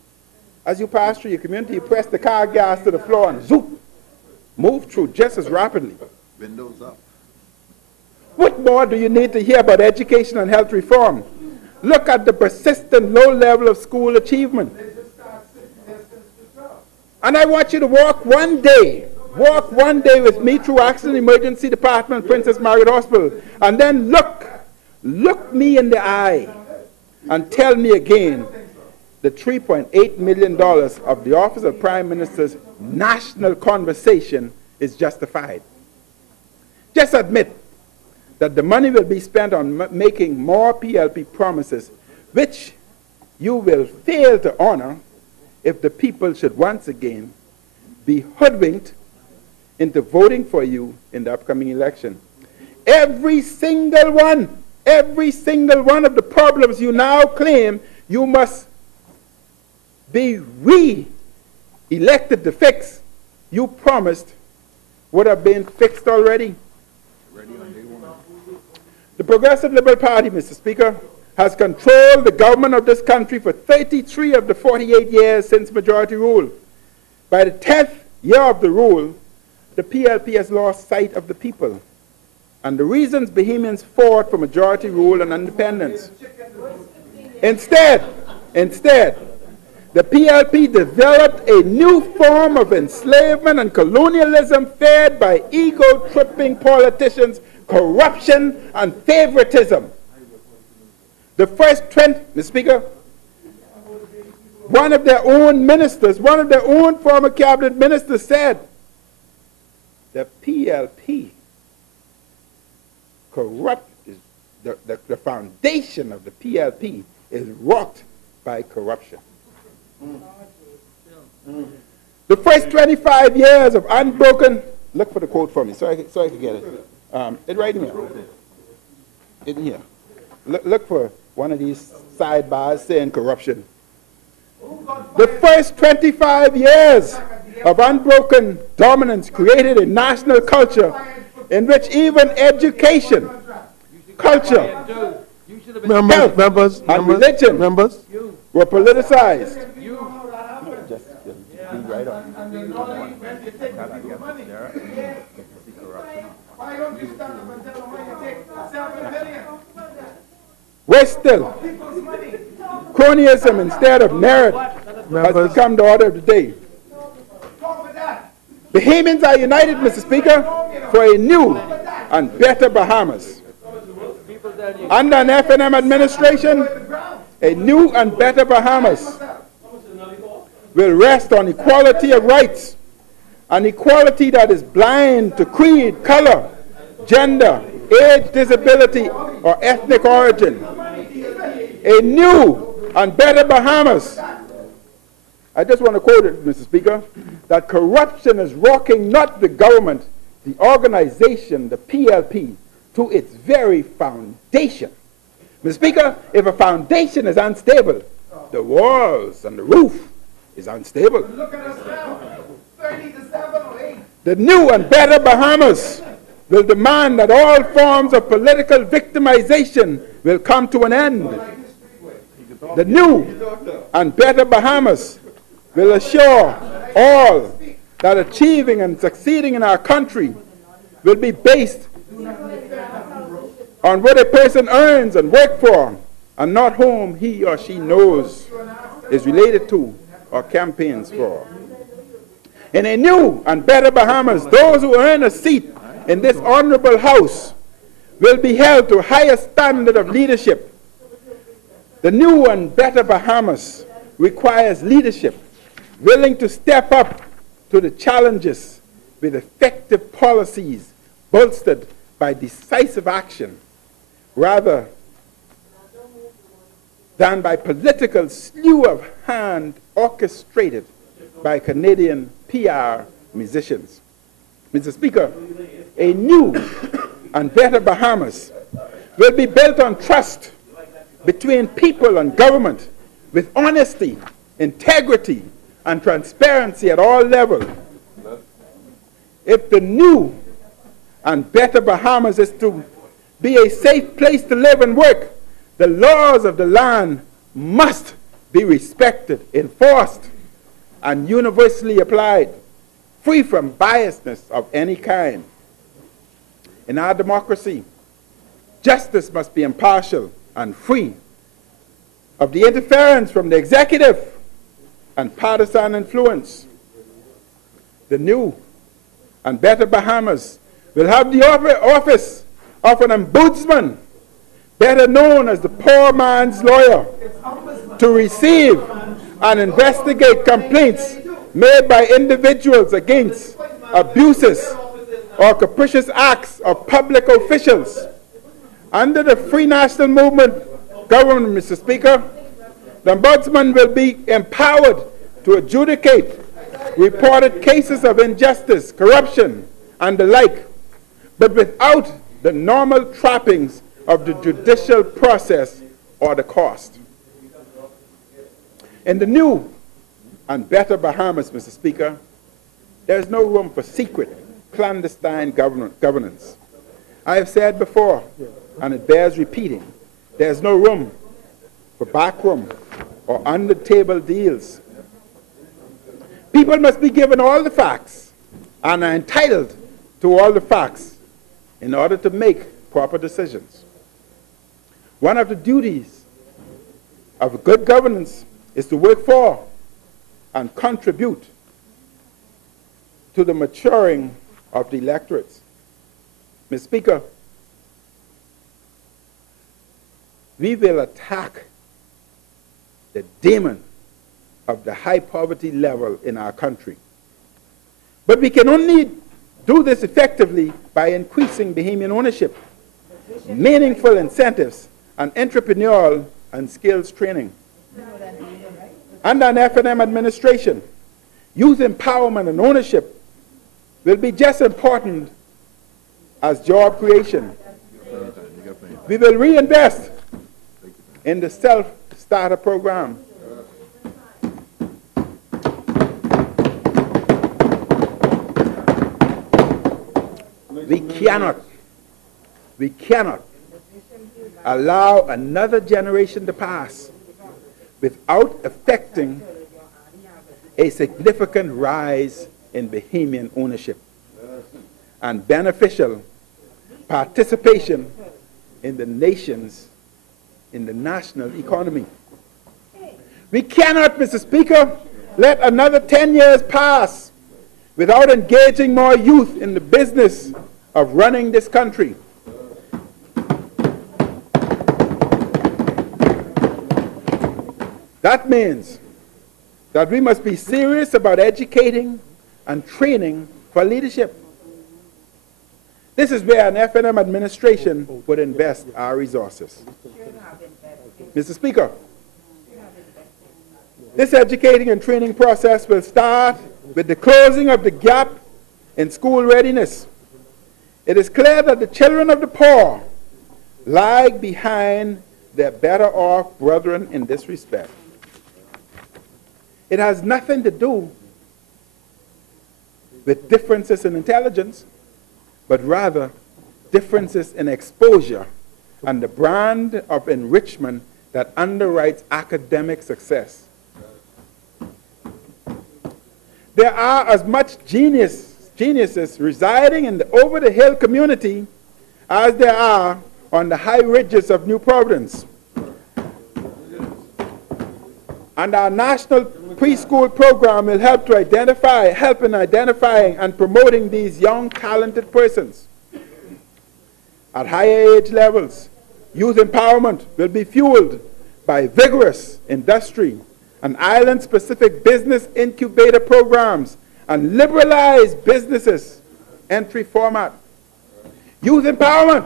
As you pass through your community, you press the car gas to the floor and zoop, move through just as rapidly. Windows up. What more do you need to hear about education and health reform? Look at the persistent low level of school achievement. And I want you to walk one day walk one day with me through Accident Emergency Department, Princess Margaret Hospital, and then look me in the eye and tell me again the $3.8 million of the Office of Prime Minister's national conversation is justified. Just admit that the money will be spent on making more PLP promises, which you will fail to honor if the people should once again be hoodwinked into voting for you in the upcoming election. Every single one of the problems you now claim you must be re-elected to fix, you promised would have been fixed already. The Progressive Liberal Party, Mr. Speaker, has controlled the government of this country for 33 of the 48 years since majority rule. By the 10th year of the rule, the PLP has lost sight of the people and the reasons Bahamians fought for majority rule and independence. Instead, the PLP developed a new form of enslavement and colonialism fed by ego-tripping politicians, corruption, and favoritism. The first Mr. Speaker, one of their own ministers, one of their own former cabinet ministers said, the PLP the foundation of the PLP is rocked by corruption. The first 25 years of unbroken, look for the quote for me so I can get it. It's right in here. It's in here. Look for one of these sidebars saying corruption. The first 25 years of unbroken dominance created a national culture in which even education, culture, health, and religion were politicized. Just be right on. Worse still, cronyism instead of merit has become the order of the day. Bahamians are united, Mr. Speaker, for a new and better Bahamas. Under an FNM administration, a new and better Bahamas will rest on equality of rights, an equality that is blind to creed, color, gender, age, disability, or ethnic origin. A new and better Bahamas. I just want to quote it, Mr. Speaker, that corruption is rocking not the government, the organization, the PLP, to its very foundation. Mr. Speaker, if a foundation is unstable, the walls and the roof is unstable. Look at us now. 30 to 7 or 8. The new and better Bahamas will demand that all forms of political victimization will come to an end. The new and better Bahamas will assure all that achieving and succeeding in our country will be based on what a person earns and works for, and not whom he or she knows is related to or campaigns for. In a new and better Bahamas, those who earn a seat in this honorable house will be held to a higher standard of leadership. The new and better Bahamas requires leadership willing to step up to the challenges with effective policies bolstered by decisive action rather than by political slew of hand orchestrated by Canadian PR musicians. Mr. Speaker, a new and better Bahamas will be built on trust between people and government with honesty, integrity, and transparency at all levels. If the new and better Bahamas is to be a safe place to live and work, the laws of the land must be respected, enforced, and universally applied, free from biasness of any kind. In our democracy, justice must be impartial and free of the interference from the executive and partisan influence. The new and Better Bahamas will have the office of an ombudsman, better known as the poor man's lawyer, to receive and investigate complaints made by individuals against abuses or capricious acts of public officials. Under the Free National Movement government, Mr. Speaker, the Ombudsman will be empowered to adjudicate reported cases of injustice, corruption, and the like, but without the normal trappings of the judicial process or the cost. In the new and better Bahamas, Mr. Speaker, there is no room for secret, clandestine governance. I have said before, and it bears repeating, there is no room for backroom or under-table deals. People must be given all the facts and are entitled to all the facts in order to make proper decisions. One of the duties of good governance is to work for and contribute to the maturing of the electorates. Mr. Speaker, we will attack the demon of the high poverty level in our country. But we can only do this effectively by increasing Bahamian ownership, meaningful incentives, and entrepreneurial and skills training. Under an F&M administration, youth empowerment and ownership will be just as important as job creation. We will reinvest in the self-starter program. We cannot allow another generation to pass without affecting a significant rise in Bahamian ownership and beneficial participation in the national economy. We cannot, Mr. Speaker, let another 10 years pass without engaging more youth in the business of running this country. That means that we must be serious about educating and training for leadership. This is where an F&M administration would invest our resources. Mr. Speaker, this educating and training process will start with the closing of the gap in school readiness. It is clear that the children of the poor lag behind their better off brethren in this respect. It has nothing to do with differences in intelligence, but rather differences in exposure and the brand of enrichment that underwrites academic success. There are as much geniuses residing in the over-the-hill community as there are on the high ridges of New Providence. And our national preschool program will help in identifying and promoting these young, talented persons. At higher age levels, youth empowerment will be fueled by vigorous industry and island-specific business incubator programs and liberalized businesses entry format. Youth empowerment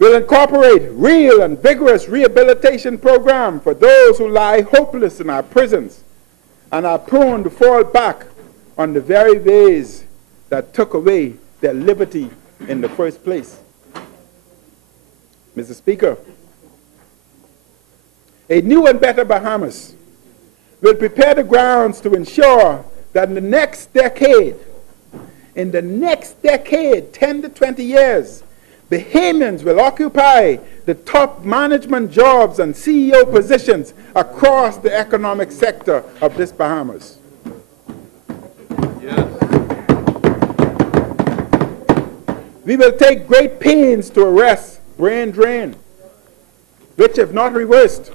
will incorporate real and vigorous rehabilitation program for those who lie hopeless in our prisons and are prone to fall back on the very ways that took away their liberty in the first place. Mr. Speaker, a new and better Bahamas will prepare the grounds to ensure that in the next decade, 10 to 20 years, Bahamians will occupy the top management jobs and CEO positions across the economic sector of this Bahamas. Yes. We will take great pains to arrest brain drain, which, if not reversed,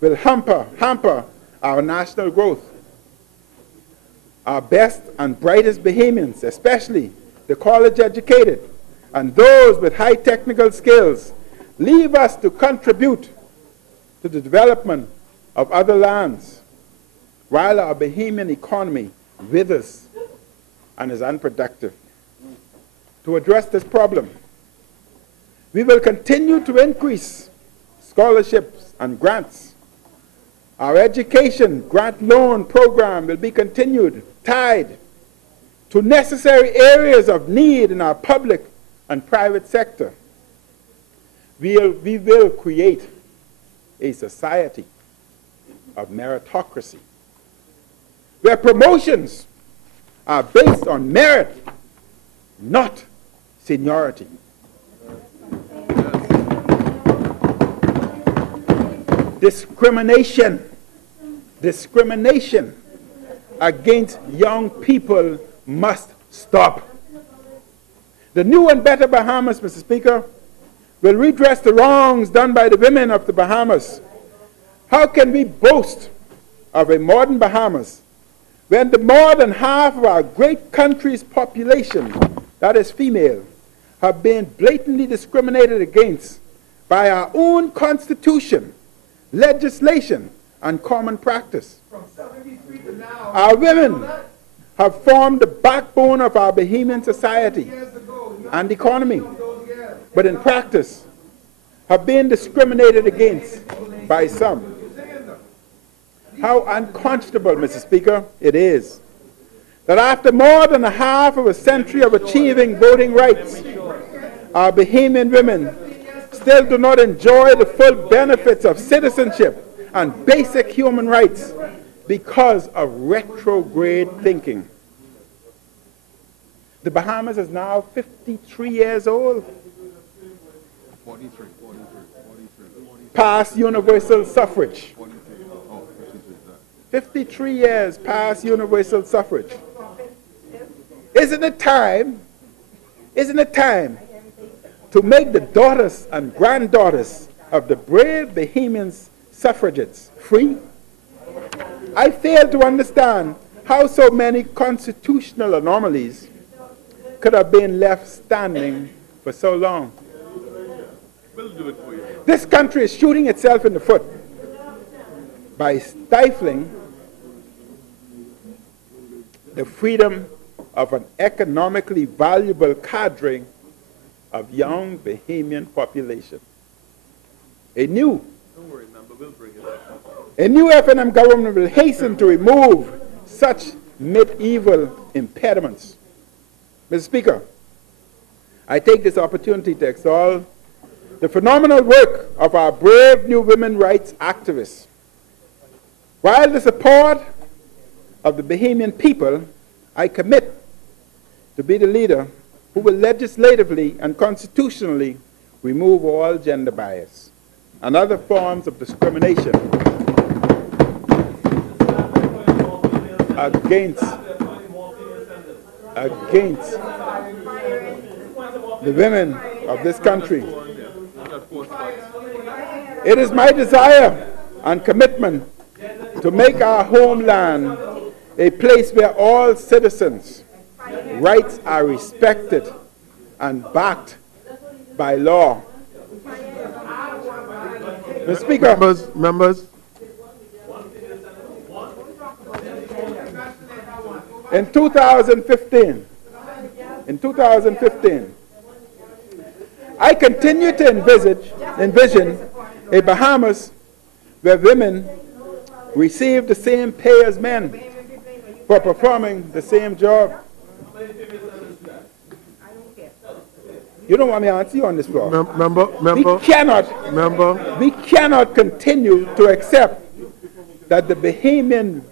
will hamper our national growth. Our best and brightest Bahamians, especially the college-educated and those with high technical skills, leave us to contribute to the development of other lands, while our Bahamian economy withers and is unproductive. To address this problem, we will continue to increase scholarships and grants. Our education grant loan program will be continued, tied to necessary areas of need in our public and private sector. We will create a society of meritocracy, where promotions are based on merit, not seniority. Discrimination against young people must stop. The new and better Bahamas, Mr. Speaker, will redress the wrongs done by the women of the Bahamas. How can we boast of a modern Bahamas when the more than half of our great country's population, that is female, have been blatantly discriminated against by our own constitution, legislation, and common practice? Our women have formed the backbone of our Bahamian society and economy, but in practice have been discriminated against by some. How unconscionable, Mr. Speaker, it is that after more than a half of a century of achieving voting rights, our Bahamian women still do not enjoy the full benefits of citizenship and basic human rights because of retrograde thinking. The Bahamas is now 53 years old. 43. Past universal suffrage. 53 years past universal suffrage. Isn't it time to make the daughters and granddaughters of the brave Bahamian suffragettes free? I fail to understand how so many constitutional anomalies could have been left standing for so long. We'll do it for you. This country is shooting itself in the foot by stifling the freedom of an economically valuable cadre of young Bahamian population. A new FNM government will hasten to remove such medieval impediments. Mr. Speaker, I take this opportunity to extol the phenomenal work of our brave new women rights activists. While the support of the Bahamian people, I commit to be the leader who will legislatively and constitutionally remove all gender bias and other forms of discrimination against the women of this country. It is my desire and commitment to make our homeland a place where all citizens' rights are respected and backed by law. Mr. Speaker, Members. in 2015, I continue to envision a Bahamas where women receive the same pay as men for performing the same job. You don't want me to answer you on this floor. We cannot continue to accept that the Bahamian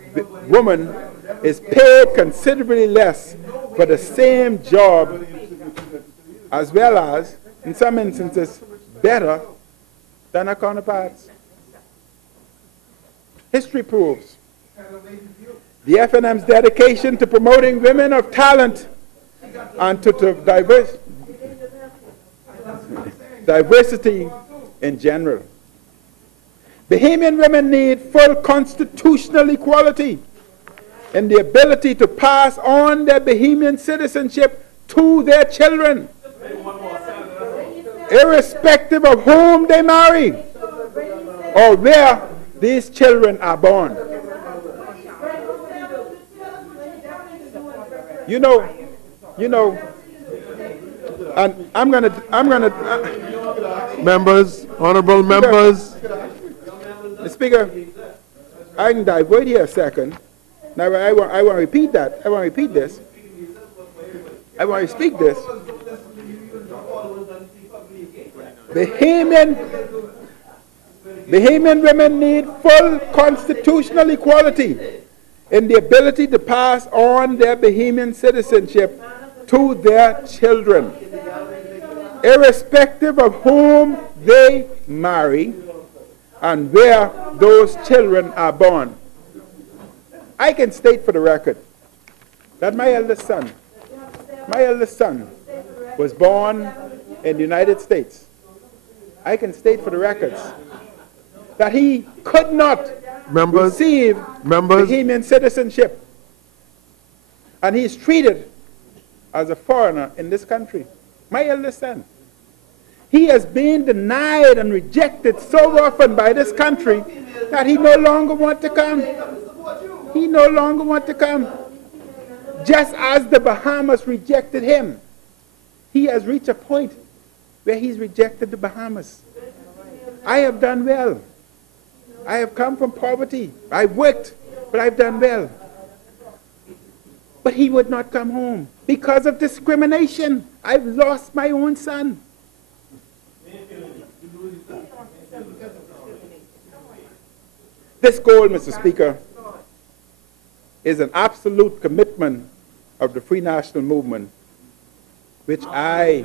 woman is paid considerably less for the same job, as well as, in some instances, better than her counterparts. History proves the FNM's dedication to promoting women of talent and to diversity in general. Bahamian women need full constitutional equality in the ability to pass on their Bahamian citizenship to their children, irrespective of whom they marry or where these children are born. You know, and I'm gonna. Members, honorable members. Mr. Speaker, I can divert here a second. Now I want to repeat that. I want to repeat this. I want to speak this. Bahamian women need full constitutional equality in the ability to pass on their Bahamian citizenship to their children, irrespective of whom they marry and where those children are born. I can state for the record that my eldest son was born in the United States. I can state for the records that he could not receive Bahamian citizenship, and he's treated as a foreigner in this country. My eldest son. He has been denied and rejected so often by this country that he no longer wants to come. He no longer wants to come. Just as the Bahamas rejected him, he has reached a point where he's rejected the Bahamas. I have done well. I have come from poverty. I've worked, but I've done well. But he would not come home because of discrimination. I've lost my own son. This goal, Mr. Speaker, is an absolute commitment of the Free National Movement, which I,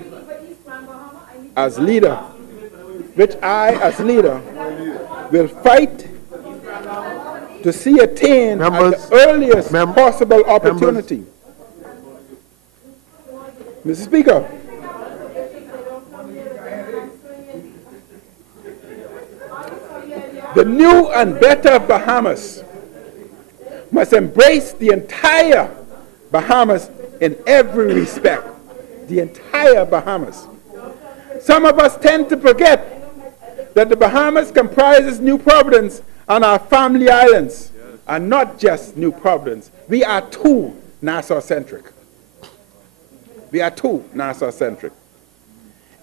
as leader, will fight to see attained at the earliest possible opportunity. Mr. Speaker, the new and better Bahamas must embrace the entire Bahamas in every respect. The entire Bahamas. Some of us tend to forget that the Bahamas comprises New Providence and our family islands, and not just New Providence. We are too Nassau-centric. We are too Nassau-centric.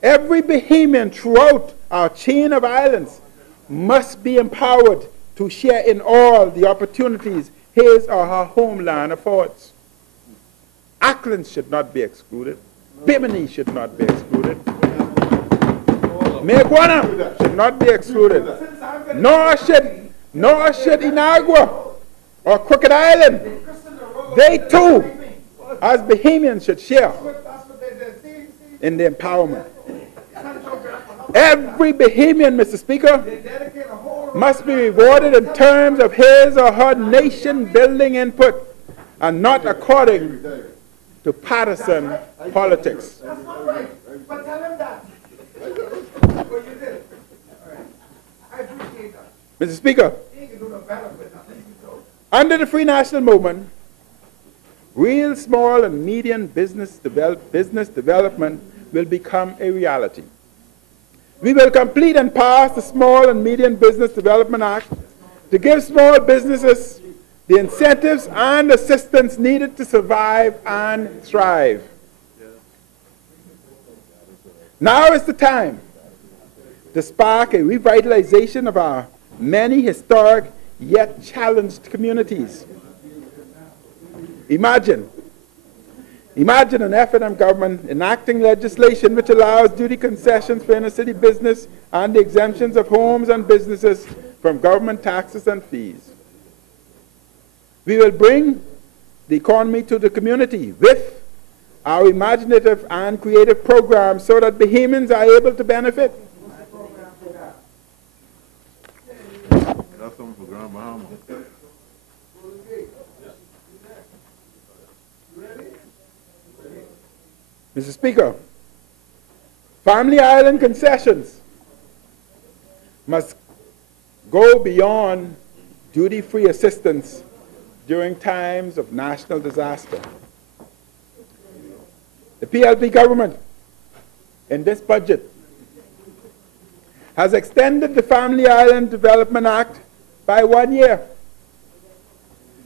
Every Bahamian throughout our chain of islands must be empowered to share in all the opportunities his or her homeland affords. Auckland should not be excluded. Bimini should not be excluded. Meguana should not be excluded. Nor should Inagua or Crooked Island. They too, as Bahamians, should share in the empowerment. Every Bahamian, Mr. Speaker, must be rewarded in terms of his or her nation-building input and not according to partisan politics. Mr. Speaker, under the Free National Movement, real small and medium business development will become a reality. We will complete and pass the Small and Medium Business Development Act to give small businesses the incentives and assistance needed to survive and thrive. Now is the time to spark a revitalization of our many historic yet challenged communities. Imagine an F&M government enacting legislation which allows duty concessions for inner city business and the exemptions of homes and businesses from government taxes and fees. We will bring the economy to the community with our imaginative and creative programs so that Bahamians are able to benefit. Mr. Speaker, Family Island concessions must go beyond duty-free assistance during times of national disaster. The PLP government, in this budget, has extended the Family Island Development Act by 1 year.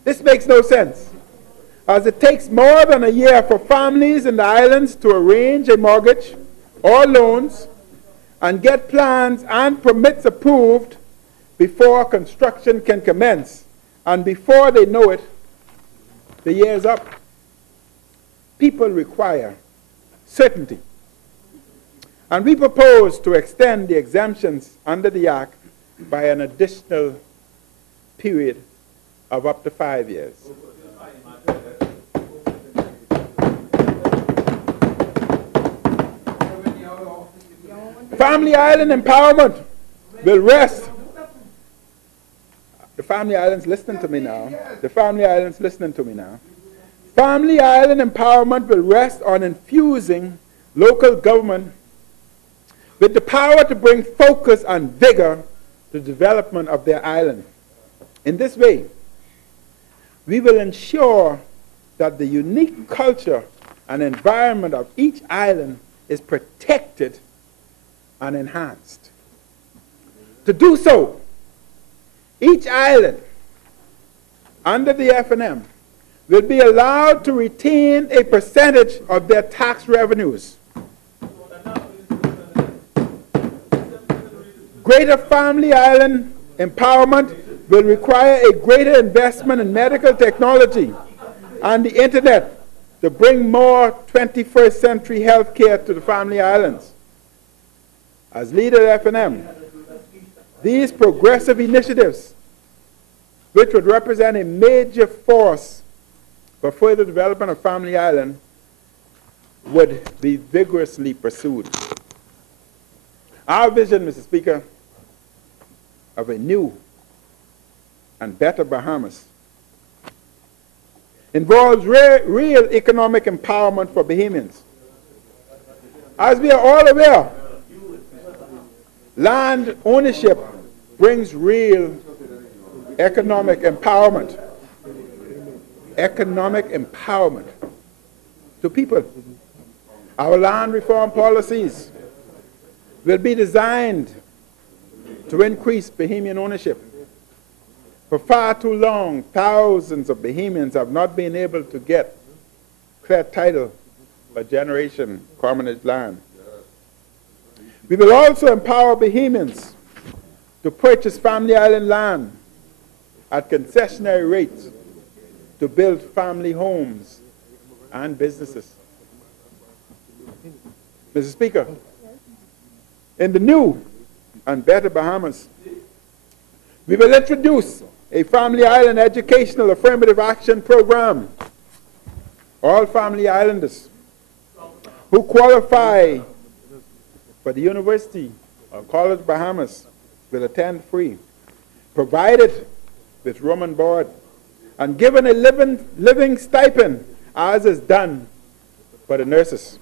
This makes no sense, as it takes more than a year for families in the islands to arrange a mortgage or loans and get plans and permits approved before construction can commence. And before they know it, the year is up. People require certainty. And we propose to extend the exemptions under the Act by an additional period of up to 5 years. Family Island empowerment will rest. The Family Islands listening to me now. The Family Islands listening to me now. Family Island empowerment will rest on infusing local government with the power to bring focus and vigor to the development of their island. In this way, we will ensure that the unique culture and environment of each island is protected and enhanced. To do so, each island under the F&M will be allowed to retain a percentage of their tax revenues. Greater Family Island empowerment will require a greater investment in medical technology and the internet to bring more 21st century health care to the Family Islands. As leader of F&M, these progressive initiatives, which would represent a major force for further development of Family Island, would be vigorously pursued. Our vision, Mr. Speaker, of a new and better Bahamas involves real economic empowerment for Bahamians. As we are all aware, land ownership brings real economic empowerment to people. Our land reform policies will be designed to increase Bahamian ownership. For far too long, thousands of Bahamians have not been able to get clear title for generation common land. We will also empower Bahamians to purchase Family Island land at concessionary rates to build family homes and businesses. Mr. Speaker, in the new and better Bahamas, we will introduce a Family Island educational affirmative action program. All Family Islanders who qualify for the University of College Bahamas will attend free, provided with room and board, and given a living stipend, as is done for the nurses.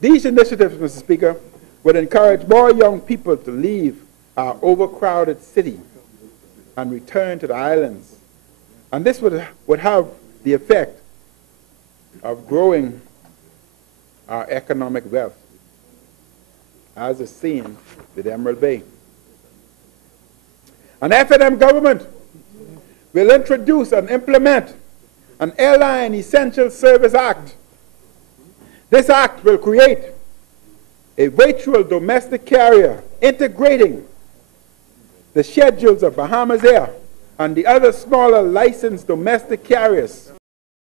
These initiatives, Mr. Speaker, would encourage more young people to leave our overcrowded city and return to the islands. And this would have the effect of growing our economic wealth, as is seen with Emerald Bay. An F&M government will introduce and implement an Airline Essential Service Act. This act will create a virtual domestic carrier integrating the schedules of Bahamas Air and the other smaller licensed domestic carriers